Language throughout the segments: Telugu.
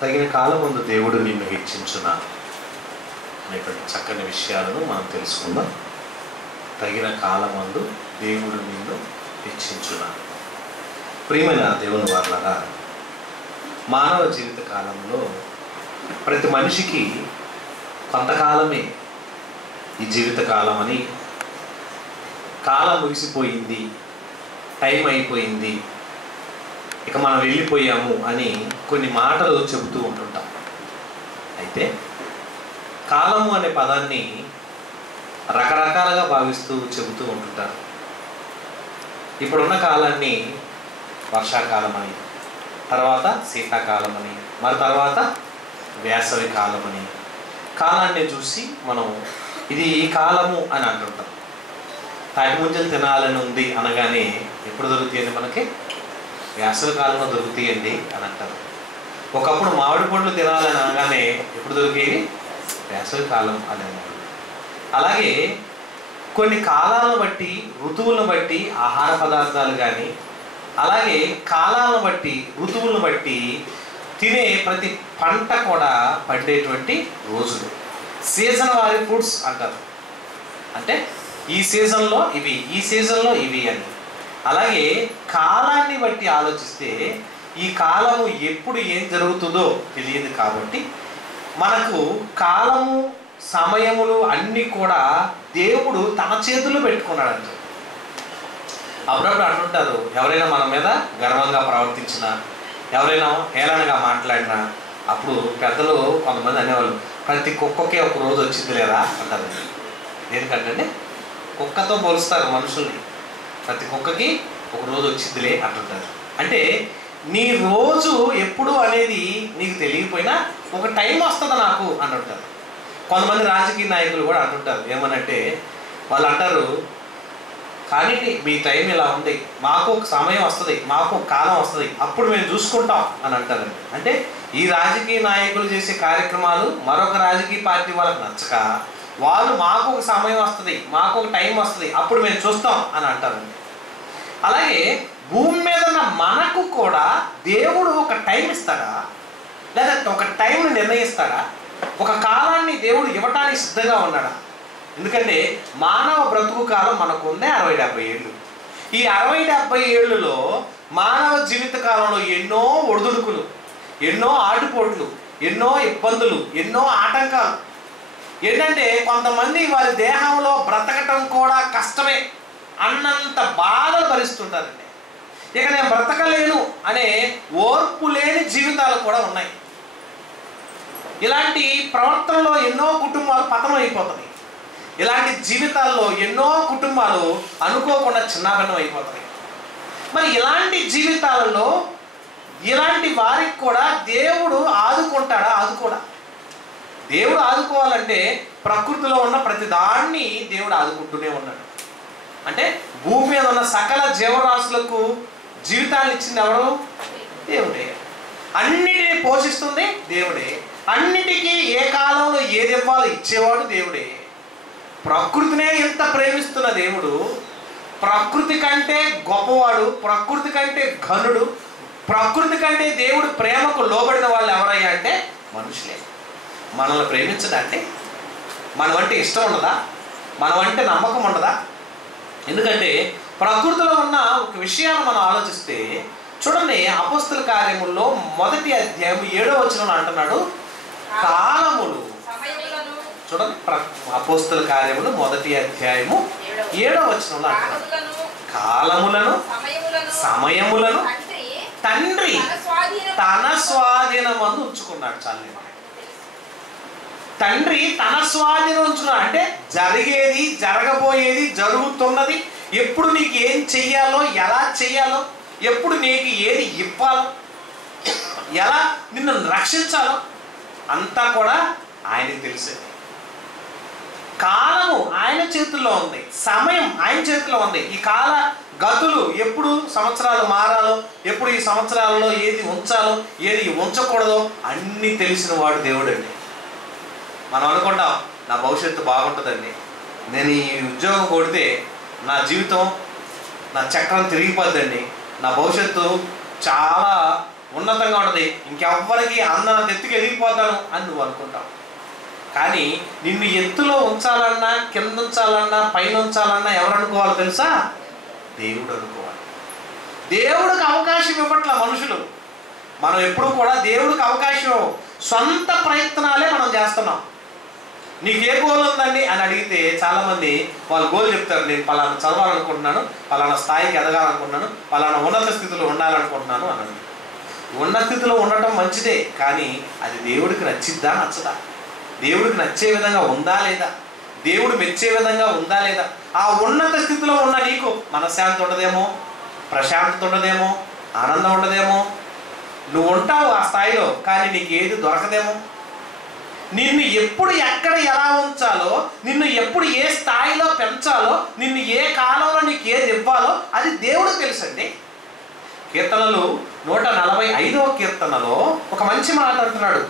తగిన కాలమందు దేవుడు నిన్ను హెచ్చించునా అనేటువంటి చక్కని విషయాలను మనం తెలుసుకుందాం. తగిన కాలమందు దేవుడు నిన్ను హెచ్చించునా. ప్రియమైన దేవుని వారలారా, మానవ జీవిత కాలంలో ప్రతి మనిషికి కొంతకాలమే ఈ జీవిత కాలం అని, కాలం ముగిసిపోయింది, టైం అయిపోయింది, ఇక మనం వెళ్ళిపోయాము అని కొన్ని మాటలు చెబుతూ ఉంటుంటాం. అయితే కాలము అనే పదాన్ని రకరకాలుగా భావిస్తూ చెబుతూ ఉంటుంటారు. ఇప్పుడున్న కాలాన్ని వర్షాకాలం అని, తర్వాత శీతాకాలం అని, మరి తర్వాత వేసవి కాలం అని, కాలాన్ని చూసి మనం ఇది ఈ కాలము అని అంటుంటాం. తాటి ముంజలు తినాలని ఉంది అనగానే ఎప్పుడు దొరుకుతాయండి మనకి? వేసవి కాలంలో దొరుకుతాయండి అని అంటారు. ఒకప్పుడు మామిడి పండ్లు తినాలని అనగానే ఎప్పుడు దొరికేవి? వేసవి కాలం అనేవాళ్ళు. అలాగే కొన్ని కాలాలను బట్టి, ఋతువులను బట్టి ఆహార పదార్థాలు కానీ, అలాగే కాలాలను బట్టి, ఋతువులను బట్టి తినే ప్రతి పంట కూడా పండేటువంటి రోజులు సీజన్ వారి ఫుడ్స్ అంటారు. అంటే ఈ సీజన్లో ఇవి, ఈ సీజన్లో ఇవి అని. అలాగే కాలాన్ని బట్టి ఆలోచిస్తే ఈ కాలము ఎప్పుడు ఏం జరుగుతుందో తెలియదు కాబట్టి మనకు కాలము, సమయములు అన్నీ కూడా దేవుడు తన చేతుల్లో పెట్టుకున్నాడంట. అప్పుడప్పుడు అంటుంటారు, ఎవరైనా మన మీద గర్వంగా ప్రవర్తించినా, ఎవరైనా హేళనగా మాట్లాడినా, అప్పుడు పెద్దలు కొంతమంది అనేవాళ్ళు, ప్రతి కుక్కకే ఒక రోజు వచ్చింది లేదా అంటారు. ఎందుకంటే కుక్కతో పోలుస్తారు మనుషుల్ని. ప్రతి కుక్కకి ఒక రోజు వచ్చిందిలే అంటుంటారు. అంటే నీ రోజు ఎప్పుడు అనేది నీకు తెలియకపోయినా ఒక టైం వస్తుంది నాకు అంటుంటారు. కొంతమంది రాజకీయ నాయకులు కూడా అంటుంటారు. ఏమనంటే వాళ్ళు అంటారు, కానీ మీ టైం ఇలా ఉంది, మాకు ఒక సమయం వస్తుంది, మాకు ఒక కాలం వస్తుంది, అప్పుడు మేము చూసుకుంటాం అని అంటారు. అంటే ఈ రాజకీయ నాయకులు చేసే కార్యక్రమాలు మరొక రాజకీయ పార్టీ వాళ్ళకి నచ్చక వాళ్ళు మాకు ఒక సమయం వస్తుంది, మాకు ఒక టైం వస్తుంది, అప్పుడు మేము చూస్తాం అని అంటారు. అలాగే భూమి మీద ఉన్న మనకు కూడా దేవుడు ఒక టైం ఇస్తాడా, లేదా ఒక టైంని నిర్ణయిస్తాడా? ఒక కాలాన్ని దేవుడు ఇవ్వటానికి సిద్ధంగా ఉన్నాడా? ఎందుకంటే మానవ బ్రతుకు కాలం మనకు ఉంది 60-70 ఏళ్ళు. ఈ 60-70 ఏళ్ళలో మానవ జీవిత కాలంలో ఎన్నో ఒడిదుడుకులు, ఎన్నో ఆటుపోట్లు, ఎన్నో ఇబ్బందులు, ఎన్నో ఆటంకాలు. ఏంటంటే కొంతమంది వారి దేహంలో బ్రతకటం కూడా కష్టమే అన్నంత బాధలు భరిస్తుంటారండి. ఇక నేను బ్రతకలేను అనే ఓర్పు లేని జీవితాలు కూడా ఉన్నాయి. ఇలాంటి ప్రవర్తనలో ఎన్నో కుటుంబాలు పతనం అయిపోతాయి. ఇలాంటి జీవితాల్లో ఎన్నో కుటుంబాలు అనుకోకుండా చిన్నాభిన్నం అయిపోతాయి. మరి ఇలాంటి జీవితాలలో ఇలాంటి వారికి కూడా దేవుడు ఆదుకుంటాడా? ఆదుకోడా? దేవుడు ఆదుకోవాలంటే ప్రకృతిలో ఉన్న ప్రతి దాన్ని దేవుడు ఆదుకుంటూనే ఉన్నాడు. అంటే భూమి మీద ఉన్న సకల జీవరాశులకు జీవితాన్ని ఇచ్చింది ఎవరు? దేవుడే. అన్నిటినీ పోషిస్తుంది దేవుడే. అన్నిటికీ ఏ కాలంలో ఏది ఇవ్వాలో ఇచ్చేవాడు దేవుడే. ప్రకృతినే ఎంత ప్రేమిస్తున్న దేవుడు, ప్రకృతి కంటే గొప్పవాడు, ప్రకృతి కంటే ఘనుడు, ప్రకృతి కంటే దేవుడు ప్రేమకు లోబడిన వాళ్ళు ఎవరయ్యా అంటే మనుషులే. మనల్ని ప్రేమించదంటే మనమంటే ఇష్టం ఉండదా? మనమంటే నమ్మకం ఉండదా? ఎందుకంటే ప్రకృతిలో ఉన్న ఒక విషయాన్ని మనం ఆలోచిస్తే చూడండి, అపోస్తల కార్యముల్లో 1వ అధ్యాయం 7వ వచనంలో అంటున్నాడు కాలములు. చూడండి, అపోస్తల కార్యములు 1వ అధ్యాయము 7వ వచనంలో అంటున్నాడు కాలములను, సమయములను తండ్రి తన స్వాధీనమందు ఉంచుకున్నాడు. చాలు, తండ్రి తన స్వాధీనం ఉంచుకున్నాడు. అంటే జరిగేది, జరగబోయేది, జరుగుతున్నది, ఎప్పుడు నీకు ఏం చెయ్యాలో, ఎలా చెయ్యాలో, ఎప్పుడు నీకు ఏది ఇవ్వాలో, ఎలా నిన్ను రక్షించాలో అంతా కూడా ఆయనకి తెలిసేది. కాలము ఆయన చేతుల్లో ఉంది, సమయం ఆయన చేతిలో ఉంది. ఈ కాల గతులు ఎప్పుడు సంవత్సరాలు మారాలో, ఎప్పుడు ఈ సంవత్సరాలలో ఏది ఉంచాలో, ఏది ఉంచకూడదో అన్నీ తెలిసిన వాడు దేవుడు అండి. మనం అనుకుంటాం నా భవిష్యత్తు బాగుంటుందండి, నేను ఈ ఉద్యోగం కొడితే నా జీవితం, నా చక్రం తిరిగిపోద్దండి, నా భవిష్యత్తు చాలా ఉన్నతంగా ఉంటుంది, ఇంకెవ్వరికి అందనంత ఎత్తుకు ఎదిగిపోతాను అని నువ్వు అనుకుంటావు. కానీ నిన్ను ఎత్తులో ఉంచాలన్నా, కింద ఉంచాలన్నా, పైన ఉంచాలన్నా ఎవరు అనుకోవాలో తెలుసా? దేవుడు అనుకోవాలి. దేవుడికి అవకాశం ఇవ్వట్ల మనుషులు. మనం ఎప్పుడు కూడా దేవుడికి అవకాశం, సొంత ప్రయత్నాలే మనం చేస్తున్నాం. నీకు ఏ గోల్ ఉందండి అని అడిగితే చాలామంది వాళ్ళు గోల్ చెప్తారు. నేను పలానా చదవాలనుకుంటున్నాను, పలానా స్థాయికి ఎదగాలనుకుంటున్నాను, పలానా ఉన్నత స్థితిలో ఉండాలనుకుంటున్నాను అన్నాడు. ఉన్నత స్థితిలో ఉండటం మంచిదే, కానీ అది దేవుడికి నచ్చిద్దా నచ్చదా? దేవుడికి నచ్చే విధంగా ఉందా లేదా? దేవుడు మెచ్చే విధంగా ఉందా లేదా? ఆ ఉన్నత స్థితిలో ఉన్న నీకు మనశ్శాంతి ఉండదేమో, ప్రశాంతత ఉండదేమో, ఆనందం ఉండదేమో. నువ్వు ఉంటావు ఆ స్థాయిలో, కానీ నీకు ఏది దొరకదేమో. నిన్ను ఎప్పుడు ఎక్కడ ఎలా ఉంచాలో, నిన్ను ఎప్పుడు ఏ స్థాయిలో పెంచాలో, నిన్ను ఏ కాలంలో నీకు ఏది ఇవ్వాలో అది దేవుడికి తెలుసండి. కీర్తనలు 145వ కీర్తనలో ఒక మంచి మాట అంటున్నాడు.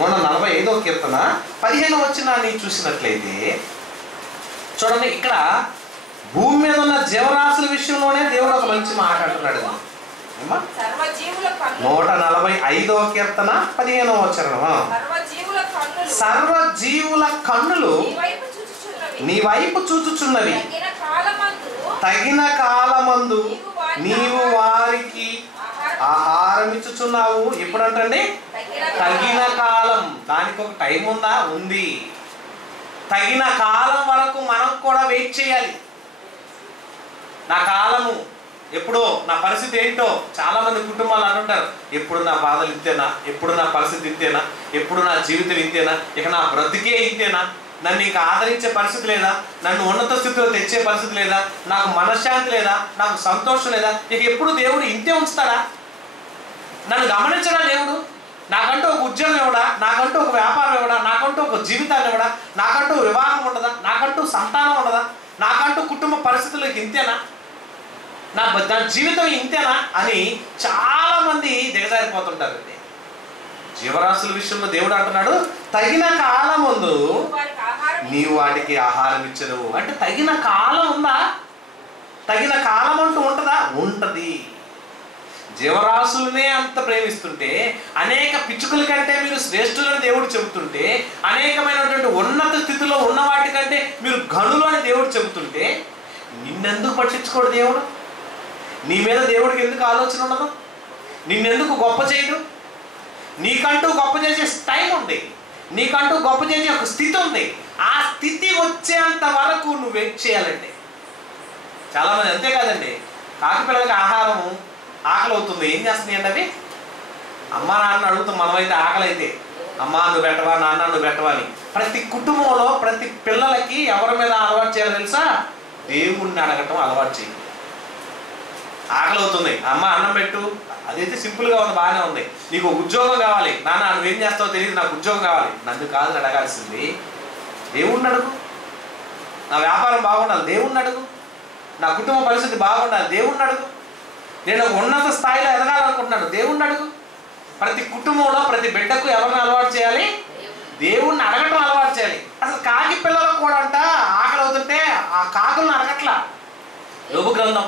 145వ కీర్తన 15వ వచనాన్ని చూసినట్లయితే చూడండి, ఇక్కడ భూమి మీద ఉన్న జీవరాశుల విషయంలోనే దేవుడు ఒక మంచి మాట అంటున్నాడు. 145వ కీర్తన 15వ వచనం, సర్వజీవుల కన్నులు నీ వైపు చూచుచున్నవి, తగిన కాలమందు నీవు వారికి ఆహారం ఇచ్చుచున్నావు. ఎప్పుడంటండి? తగిన కాలం. దానికి ఒక టైం ఉందా? ఉంది. తగిన కాలం వరకు మనం కూడా వెయిట్ చేయాలి. నా కాలము ఎప్పుడో, నా పరిస్థితి ఏంటో. చాలా మంది కుటుంబాలు అంటుంటారు, ఎప్పుడు నా బాధలు ఇంతేనా, ఎప్పుడు నా పరిస్థితి ఇంతేనా, ఎప్పుడు నా జీవితం ఇంతేనా, ఇక నా బ్రతికే ఇంతేనా, నన్ను ఇంకా ఆదరించే పరిస్థితి లేదా, నన్ను ఉన్నత స్థితిలో తెచ్చే పరిస్థితి లేదా, నాకు మనశ్శాంతి లేదా, నాకు సంతోషం లేదా, ఇక ఎప్పుడు దేవుడు ఇంతే ఉంచుతాడా? నన్ను గమనించడా దేవుడు? నాకంటూ ఒక ఉద్యోగం ఇవ్వడా, నాకంటూ ఒక వ్యాపారం ఇవ్వడా, నాకంటూ ఒక జీవితాన్ని ఇవ్వడా, నాకంటూ వివాహం ఉండదా, నాకంటూ సంతానం ఉండదా, నాకంటూ కుటుంబ పరిస్థితులకు ఇంతేనా, నా జీవితం ఇంతేనా అని చాలా మంది దిగజారిపోతుంటారు. జీవరాశుల విషయంలో దేవుడు అంటున్నాడు, తగిన కాలం ముందు నీవు వాటికి ఆహారం ఇచ్చదు. అంటే తగిన కాలం ఉందా? తగిన కాలం అంటూ ఉంటుందా? ఉంటది. జీవరాశులనే అంత ప్రేమిస్తుంటే, అనేక పిచ్చుకల కంటే మీరు శ్రేష్ఠులని దేవుడు చెబుతుంటే, అనేకమైనటువంటి ఉన్నత స్థితిలో ఉన్న వాటి కంటే మీరు గనులు అని దేవుడు చెబుతుంటే, నిన్నెందుకు పట్టించుకోడు దేవుడు? నీ మీద దేవుడికి ఎందుకు ఆలోచన ఉండదు? నిన్నెందుకు గొప్ప చేయడు? నీకంటూ గొప్ప చేసే టైం ఉంది, నీకంటూ గొప్ప చేసే ఒక స్థితి ఉంది. ఆ స్థితి వచ్చేంత వరకు నువ్వు వెయిట్ చేయాలండి. చాలామంది అంతేకాదండి, కాకి పిల్లలకి ఆహారం ఆకలి అవుతుంది, ఏం చేస్తున్నాయండి అవి? అమ్మ నాన్న అడుగుతాం మనమైతే, ఆకలి అయితే అమ్మ నువ్వు పెట్టవా, నాన్న నువ్వు పెట్టవా అని. ప్రతి కుటుంబంలో ప్రతి పిల్లలకి ఎవరి మీద అలవాటు చేయాలో తెలుసా? దేవుణ్ణి అడగటం అలవాటు చేయి. ఆకలి అవుతుంది, అమ్మ అన్నం పెట్టు. అదైతే సింపుల్గా ఉంది, బాగానే ఉంది. నీకు ఉద్యోగం కావాలి, నాన్న నువ్వేం చేస్తావో తెలియదు, నాకు ఉద్యోగం కావాలి. నన్ను కాదు అడగాల్సింది, దేవుణ్ణి అడుగు. నా వ్యాపారం బాగుండాలి, దేవుణ్ణి అడుగు. నా కుటుంబ పరిస్థితి బాగుండాలి, దేవుణ్ణి అడుగు. నేను ఒక ఉన్నత స్థాయిలో ఎదగాలనుకుంటున్నాను, దేవుణ్ణి అడుగు. ప్రతి కుటుంబంలో ప్రతి బిడ్డకు ఎవరిని అలవాటు చేయాలి? దేవుణ్ణి అడగటం అలవాటు చేయాలి. అసలు కాకి పిల్లలకు కూడా అంట ఆకలి అవుతుంటే ఆ కాకులను అడగట్లా. యోబు గ్రంథం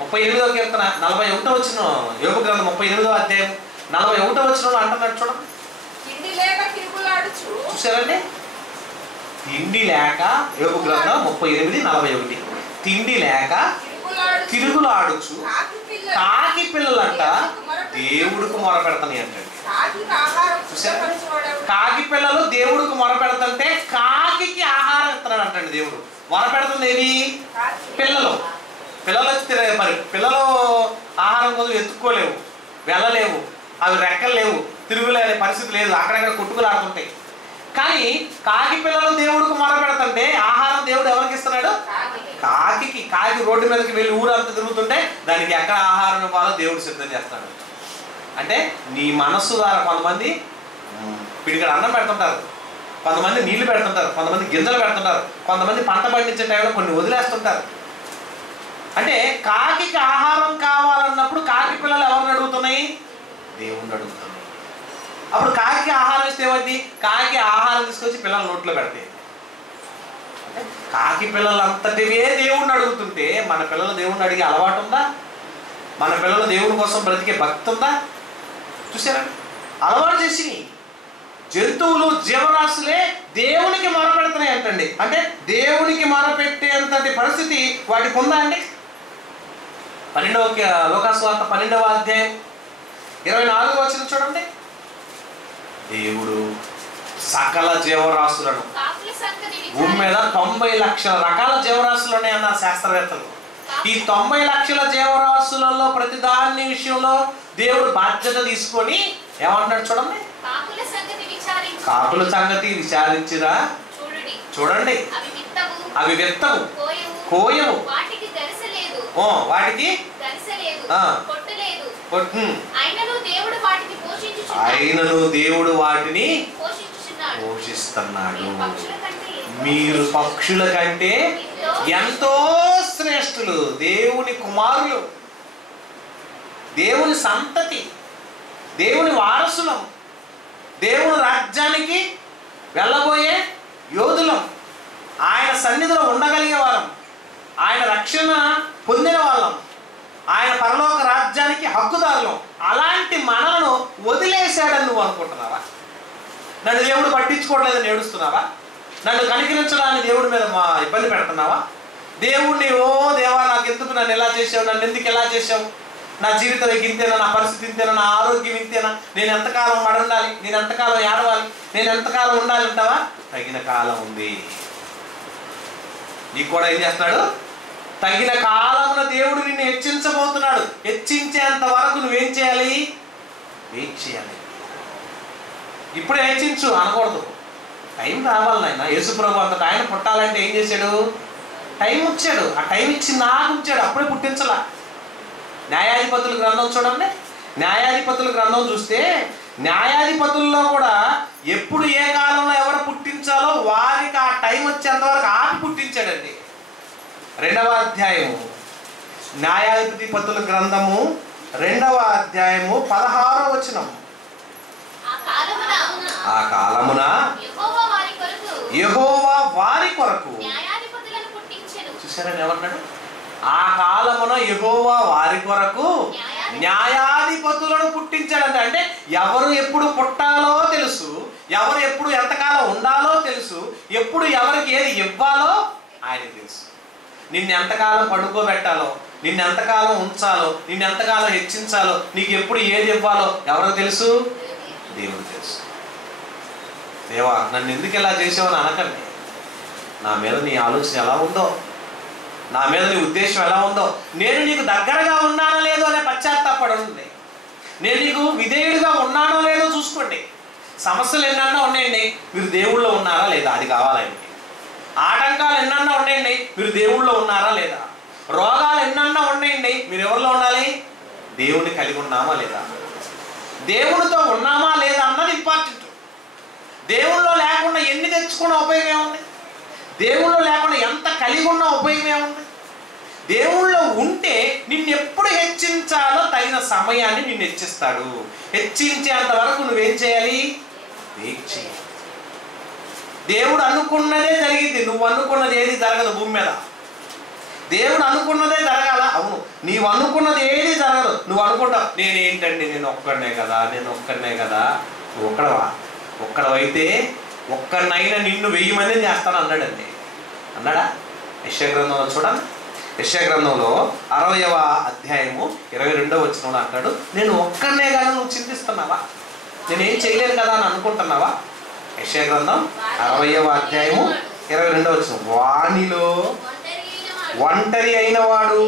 38వ కీర్తన 41వ వచనం, యోబు గ్రంథం 38వ అధ్యాయం 41వ వచనంలో అంటున్నాడు చూడండి. చూసారండి? తిండి లేక, యోబు గ్రంథం 38:41, తిండి లేక తిరుగులాడుచు కాకి పిల్లలంట దేవుడికి మొరపెడతాని అంటాడు. చూసారా? కాకి పిల్లలు దేవుడికి మొరపెడతంటే కాకి ఆహారం ఇస్తున్నాడు అంటండి దేవుడు. మొరపెడుతుంది ఏది? పిల్లలు. పిల్లలు వచ్చి మరి పిల్లలు ఆహారం కోసం ఎత్తుక్కోలేవు, వెళ్ళలేవు, అవి రెక్కలు లేవు, తిరుగులేని పరిస్థితి లేదు, అక్కడక్కడ కొట్టుకులాడుతుంటాయి. కానీ కాకి పిల్లలు దేవుడికి మొరపెడుతుంటే ఆహారం దేవుడు ఎవరికి ఇస్తున్నాడు? కాకి. కాకి రోడ్డు మీదకి వెళ్ళి ఊరంతా తిరుగుతుంటే దానికి ఎక్కడ ఆహారం ఇవ్వాలో దేవుడు సిద్ధం చేస్తాడు. అంటే నీ మనస్సు ద్వారా కొంతమంది పిడికడ అన్నం పెడుతుంటారు, కొంతమంది నీళ్లు పెడుతుంటారు, కొంతమంది గింజలు పెడుతుంటారు, కొంతమంది పంట పండించే టైంలో కొన్ని వదిలేస్తుంటారు. అంటే కాకి ఆహారం కావాలన్నప్పుడు కాకి పిల్లలు ఎవరిని అడుగుతున్నాయి? దేవుణ్ణి అడుగుతున్నాయి. అప్పుడు కాకి ఆహారం ఇస్తే ఏమైంది? కాకి ఆహారం తీసుకొచ్చి పిల్లల నోట్లో పెడతాయి. అంటే కాకి పిల్లలంతటివే దేవుణ్ణి అడుగుతుంటే మన పిల్లలు దేవుణ్ణి అడిగే అలవాటు ఉందా? మన పిల్లలు దేవుని కోసం బ్రతికే భక్తి ఉందా? చూసారా? అలవాటు చేసి జంతువులు జీవరాశులే దేవునికి మొరపెడుతున్నాయి అంటండి. అంటే దేవునికి మొరపెట్టేంతటి పరిస్థితి వాటికి ఉందా అండి? 12వ లోకాసువార్త 12వ అధ్యాయం 24వ వచనం చూడండి. దేవుడు సకల జీవరాశులను, భూమి మీద 90 లక్షల రకాల జీవరాశులు ఉన్నాయి అన్నారు శాస్త్రవేత్తలు. ఈ 90 లక్షల జీవరాశులలో ప్రతిదాని విషయంలో దేవుడు బాధ్యత తీసుకొని ఏమంటున్నాడు చూడండి. కాకుల సంగతి విచారించిరా చూడండి, అవి విత్తవు కోయవు, వాటికి ఆయనను దేవుడు వాటిని పోషిస్తున్నాడు. మీరు పక్షుల కంటే ఎంతో శ్రేష్ఠులు, దేవుని కుమారులు, దేవుని సంతతి, దేవుని వారసులం, దేవుని రాజ్యానికి వెళ్ళబోయే యోధులం, ఆయన సన్నిధిలో ఉండగలిగే వాళ్ళం, ఆయన రక్షణ పొందిన వాళ్ళం, ఆయన పరలోక రాజ్యానికి హక్కుదారులం. అలాంటి మనలను వదిలేశాడని నువ్వు అనుకుంటున్నావా? నన్ను దేవుడు పట్టించుకోవట్లేదని ఏడుస్తున్నావా? నన్ను కనికరించడానికి దేవుడి మీద ఇబ్బంది పెడుతున్నావా? దేవుడిని ఓ దేవా నాకు ఎందుకు నన్ను ఎలా చేసావు, నన్ను ఎందుకు ఎలా చేసావు, నా జీవితం ఇంతేనా, నా పరిస్థితి ఇంతేనా, నా ఆరోగ్యం ఇంతేనా, నేను ఎంతకాలం మడుండాలి, నేను ఎంతకాలం ఏడవాలి, నేను ఎంతకాలం ఉండాలి అంటావా? తగిన కాలం ఉంది. నీకు కూడా ఏం చేస్తున్నాడు? తగిన కాలమున దేవుడు నిన్ను హెచ్చించబోతున్నాడు. హెచ్చించేంత వరకు నువ్వేం చేయాలి? వెయిట్ చేయాలి. ఇప్పుడే హెచ్చించు అనకూడదు. టైం రావాలి నాయన. యేసుప్రభు అంతటా ఆయన పుట్టాలంటే ఏం చేశాడు? టైం వచ్చాడు. ఆ టైం ఇచ్చి నాకు ఉంచాడు, అప్పుడే పుట్టించలా. న్యాయాధిపతుల గ్రంథం చూడండి. న్యాయాధిపతుల గ్రంథం చూస్తే న్యాయాధిపతుల్లో కూడా ఎప్పుడు ఏ కాలంలో ఎవరు పుట్టించాలో వారికి ఆ టైం వచ్చేంత వరకు ఆపి పుట్టించాడండి. 2వ అధ్యాయము న్యాయాధిపతుల గ్రంథము 2వ అధ్యాయము 16వ వచనం. ఆ కాలమున యెహోవా వారి కొరకు, చూసారని ఎవరన్నాడు? ఆ కాలమున యెహోవా వారి కొరకు న్యాయాధిపతులను పుట్టించాడంట. అంటే ఎవరు ఎప్పుడు పుట్టాలో తెలుసు, ఎవరు ఎప్పుడు ఎంతకాలం ఉండాలో తెలుసు, ఎప్పుడు ఎవరికి ఏది ఇవ్వాలో ఆయనకు తెలుసు. నిన్ను ఎంతకాలం పడుకోబెట్టాలో, నిన్ను ఎంతకాలం ఉంచాలో, నిన్ను ఎంతకాలం హెచ్చించాలో, నీకు ఎప్పుడు ఏది ఇవ్వాలో ఎవరికి తెలుసు? దేవుడు తెలుసు. దేవా నన్ను ఎందుకు ఇలా చేసావని అనకండి. నా మీద నీ ఆలోచన ఎలా ఉందో, నా మీద నీ ఉద్దేశం ఎలా ఉందో, నేను నీకు దగ్గరగా ఉన్నానో లేదో అనే పశ్చాత్తాపడి ఉంది. నేను నీకు విధేయుడిగా ఉన్నానో లేదో చూసుకోండి. సమస్యలు ఎన్నన్నా ఉన్నాయండి, మీరు దేవుళ్ళో ఉన్నారా లేదా అది కావాలండి. ఆటంకాలు ఎన్నన్నా ఉన్నాయండి, మీరు దేవుళ్ళో ఉన్నారా లేదా. రోగాలు ఎన్నన్నా ఉన్నాయండి, మీరు ఎవరిలో ఉండాలి? దేవుని కలిగి ఉన్నామా లేదా, దేవునితో ఉన్నామా లేదా అన్నది ఇంపార్టెంట్. దేవుళ్ళో లేకుండా ఎన్ని తెచ్చుకున్న ఉపయోగం ఏముంది? దేవుళ్ళో లేకుండా ఎంత కలిగి ఉన్న ఉపయోగం ఏముంది? దేవుళ్ళో ఉంటే నిన్ను ఎప్పుడు హెచ్చించాలో తగిన సమయాన్ని నిన్ను హెచ్చిస్తాడు. హెచ్చించేంత వరకు నువ్వేం చేయాలి? వెయిట్ చేయాలి. దేవుడు అనుకున్నదే జరిగింది. నువ్వు అనుకున్నది ఏది జరగదు భూమి మీద. దేవుడు అనుకున్నదే జరగాల. అవును, నీవు అనుకున్నది ఏది జరగదు. నువ్వు అనుకుంటావు నేనేంటండి, నేను ఒక్కడనే కదా, నేను ఒక్కడనే కదా. నువ్వు ఒక్కడవైతే ఒక్కడినైనా నిన్ను 1000 మందిని చేస్తాను అన్నాడండి. అన్నాడా? యెషయా గ్రంథంలో చూడండి. యెషయా గ్రంథంలో 60వ అధ్యాయము 22వ వచనంలో అంటాడు, నేను ఒక్కడనే కదా నువ్వు చింతిస్తున్నావా, నేనేం చేయలేను కదా అని అనుకుంటున్నావా? యెషయా గ్రంథం 60వ అధ్యాయము 22వ వచనం, వానిలో ఒంటరి అయిన వాడు,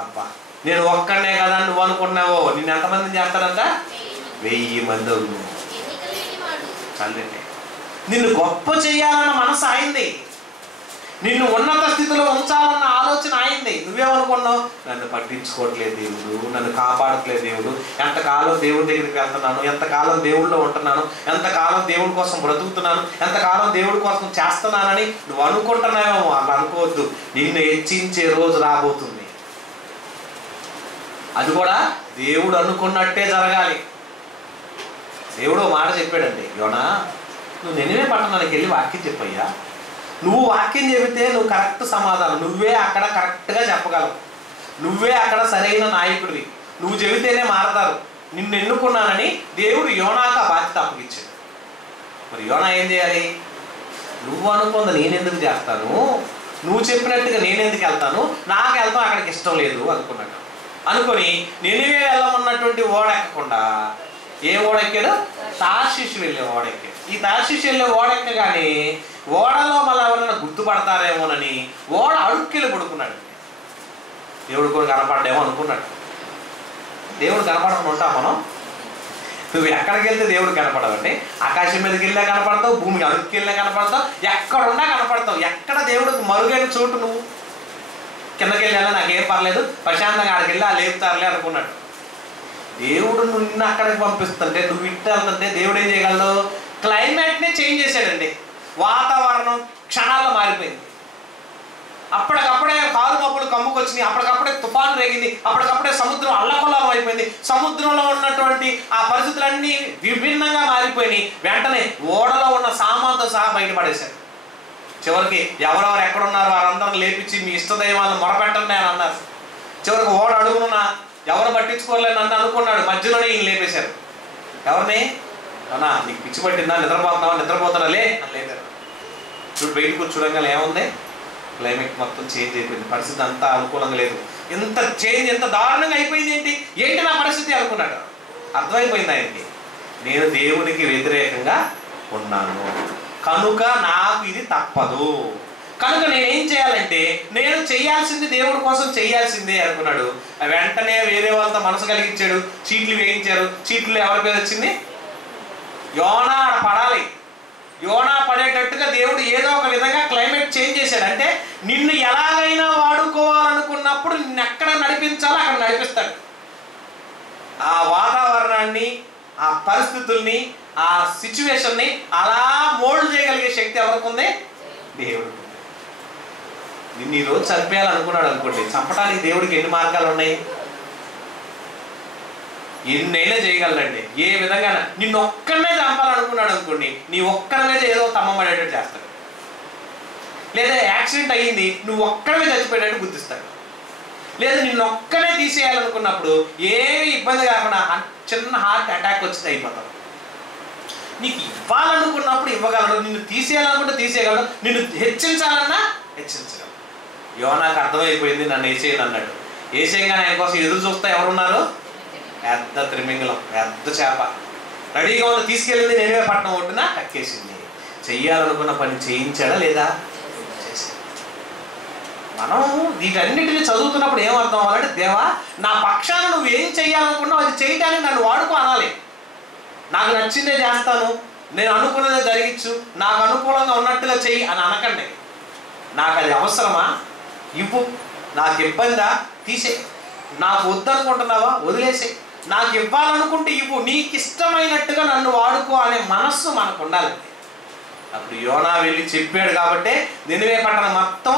అబ్బా నేను ఒక్కడనే కదా నువ్వు అనుకున్నావో, నిన్ను ఎంతమందిని చేస్తాడంట? 1000 మంది అవును. చల్లండి. నిన్ను గొప్ప చేయాలన్న మనసు ఆయింది, నిన్ను ఉన్నత స్థితిలో ఉంచాలన్న ఆలోచన ఆయింది. నువ్వేమనుకున్నావు? నన్ను పట్టించుకోవట్లేదు దేవుడు, నన్ను కాపాడట్లేదు దేవుడు, ఎంతకాలం దేవుడి దగ్గరికి వెళ్తున్నాను, ఎంతకాలం దేవుడిలో ఉంటున్నాను, ఎంతకాలం దేవుడి కోసం బ్రతుకుతున్నాను, ఎంతకాలం దేవుడి కోసం చేస్తున్నానని నువ్వు అనుకుంటున్నావేమో. అలా అనుకోవద్దు. నిన్ను హెచ్చించే రోజు రాబోతుంది. అది కూడా దేవుడు అనుకున్నట్టే జరగాలి. దేవుడు మాట చెప్పాడండి, యోనా నువ్వు నినివే పట్టణానికి వెళ్ళి వాక్యం చెప్పయ్యా. నువ్వు వాక్యం చెబితే నువ్వు కరెక్ట్ సమాధానం, నువ్వే అక్కడ కరెక్ట్గా చెప్పగలవు, నువ్వే అక్కడ సరైన నాయకుడివి, నువ్వు చెబితేనే మారతారు. నిన్ను ఎన్నుకున్నానని దేవుడు యోనాకు ఆ బాధ్యత అప్పగించాడు. మరి యోనా ఏం చేయాలి? నువ్వు అనుకుంది నేనెందుకు చేస్తాను, నువ్వు చెప్పినట్టుగా నేనెందుకు వెళ్తాను, నాకు వెళ్తాం అక్కడికి ఇష్టం లేదు అనుకున్నాడు. అనుకొని నినివే వెళ్ళమన్నటువంటి ఓడెక్కకుండా ఏ ఓడెక్కాడు? తార్షీషు వెళ్ళే ఓడెక్కాడు. ఈ తార్షీషు వెళ్ళే ఓడెక్కగానే ఓడలో మళ్ళీ ఎవరైనా గుర్తుపడతారేమోనని ఓడ అడుక్కెళ్ళి పడుకున్నాడు. దేవుడు కూడా కనపడ్డేమో అనుకున్నాడు. దేవుడు కనపడకుండా ఉంటా మనం? నువ్వు ఎక్కడికి వెళ్తే దేవుడు కనపడవండి. ఆకాశం మీదకి వెళ్ళా కనపడతావు, భూమికి అడుగుకి వెళ్ళా కనపడతావు, ఎక్కడున్నా కనపడతావు. ఎక్కడ దేవుడికి మరుగైన చోటు నువ్వు? కిందకి వెళ్ళాను నాకేం పర్లేదు, ప్రశాంతంగా ఆడికి వెళ్ళి లేపుతారులే అనుకున్నాడు. దేవుడు నిన్ను అక్కడికి పంపిస్తుంటే, నువ్వు ఇట్టు వెళ్తుంటే దేవుడు ఏం చేయగలడు? క్లైమేట్నే చేంజ్ చేశాడండి. వాతావరణం క్షణాల్లో మారిపోయింది. అప్పటికప్పుడే కారు మబ్బులు కమ్ముకొచ్చినాయి, అప్పటికప్పుడే తుఫాను రేగింది, అప్పటికప్పుడే సముద్రం అల్లకొల్లం అయిపోయింది. సముద్రంలో ఉన్నటువంటి ఆ పరిస్థితులన్నీ విభిన్నంగా మారిపోయినాయి. వెంటనే ఓడలో ఉన్న సామాన్తో సహా బయటపడేశారు. చివరికి ఎవరెవరు ఎక్కడున్నారు వారందరం లేపించి మీ ఇష్టదైవాలను మొరపెట్టండి అని అన్నారు. చివరికి ఓడ అడుగునున్న ఎవరు పట్టించుకోలేని నన్ను అనుకున్నాడు. మధ్యలోనే ఈయన లేపేశారు. ఎవరిని? అన్నా నీకు పిచ్చి పట్టిందా, నిద్రపోతున్నావా, నిద్రపోతున్నా లే అని లేపారు. ఇప్పుడు బయటకు చూడంగానే ఏముంది? క్లైమేట్ మొత్తం చేంజ్ అయిపోయింది. పరిస్థితి అంతా అనుకూలంగా లేదు. ఎంత చేంజ్, ఎంత దారుణంగా అయిపోయింది. ఏంటి నా పరిస్థితి అనుకున్నాడు. అర్థమైపోయింది ఆయనకి, నేను దేవునికి వ్యతిరేకంగా ఉన్నాను కనుక నాకు ఇది తప్పదు. కనుక నేనేం చేయాలంటే నేను చేయాల్సింది దేవుడి కోసం చేయాల్సిందే అనుకున్నాడు. వెంటనే వేరే వాళ్ళతో మనసు కలిగించాడు. చీట్లు వేయించారు. చీట్లు ఎవరి పేరు వచ్చింది? యోనా పడాలి. యోనా పడేటట్టుగా దేవుడు ఏదో ఒక విధంగా క్లైమేట్ చేంజ్ చేశాడు. అంటే నిన్ను ఎలాగైనా వాడుకోవాలనుకున్నప్పుడు నిన్ను ఎక్కడ నడిపించాలో అక్కడ నడిపిస్తాడు. ఆ వాతావరణాన్ని, ఆ పరిస్థితుల్ని, ఆ సిచ్యువేషన్ని అలా మోల్డ్ చేయగలిగే శక్తి ఎవరికి ఉంది? దేవుడికి. నిన్ను ఈరోజు చంపేయాలనుకున్నాడు అనుకోండి, చంపడానికి దేవుడికి ఎన్ని మార్గాలు ఉన్నాయి? ఎన్నైనా చేయగలరండి. ఏ విధంగా నిన్ను ఒక్కడనే చంపాలనుకున్నాడు అనుకోండి, నీ ఒక్కడి మీద ఏదో తమ్మబడేటట్టు చేస్తాడు. లేదా యాక్సిడెంట్ అయ్యింది, నువ్వు ఒక్కడే చచ్చిపోయేటట్టు గుర్తిస్తాడు. లేదా నిన్ను ఒక్కడే తీసేయాలనుకున్నప్పుడు ఏమి ఇబ్బంది కాకుండా చిన్న హార్ట్ అటాక్ వచ్చింది అయిపోతావు. నీకు ఇవ్వాలనుకున్నప్పుడు ఇవ్వగలడు, నిన్ను తీసేయాలనుకుంటే తీసేయగలడు, నిన్ను హెచ్చించాలన్నా హెచ్చించగలడు. యోనాకు అర్థమైపోయింది నన్ను వేసేయను అన్నాడు. వేసేయగానే ఆయన కోసం ఎదురు చూస్తా ఎవరున్నారు? పెద్ద త్రిమింగలం, పెద్ద చేప రెడీగా ఉంది. తీసుకెళ్ళింది నేనే పట్టణం ఒడ్డున కక్కేసింది. చెయ్యాలనుకున్న పని చేయించాడా లేదా? చేశాడు. మనం వీటన్నిటిని చదువుతున్నప్పుడు ఏమర్థం అవ్వాలంటే, దేవా నా పక్షాన నువ్వు ఏం చెయ్యాలనుకున్నావు అది చేయడానికి నన్ను వాడుకో అనాలి. నాకు నచ్చిందే చేస్తాను, నేను అనుకున్నదే జరిగించు, నాకు అనుకూలంగా ఉన్నట్టుగా చెయ్యి అని అనకండి. నాకు అది అవసరమా? ఇవ్వు. నాకు ఇబ్బందా? తీసే. నాకు వద్దనుకుంటున్నావా? వదిలేసే. నాకు ఇవ్వాలనుకుంటే ఇవ్వు, నీకు ఇష్టమైనట్టుగా నన్ను వాడుకో అనే మనస్సు మనకు ఉండాలి. అప్పుడు యోనా వెళ్ళి చెప్పాడు కాబట్టి నినివే పట్టణం మొత్తం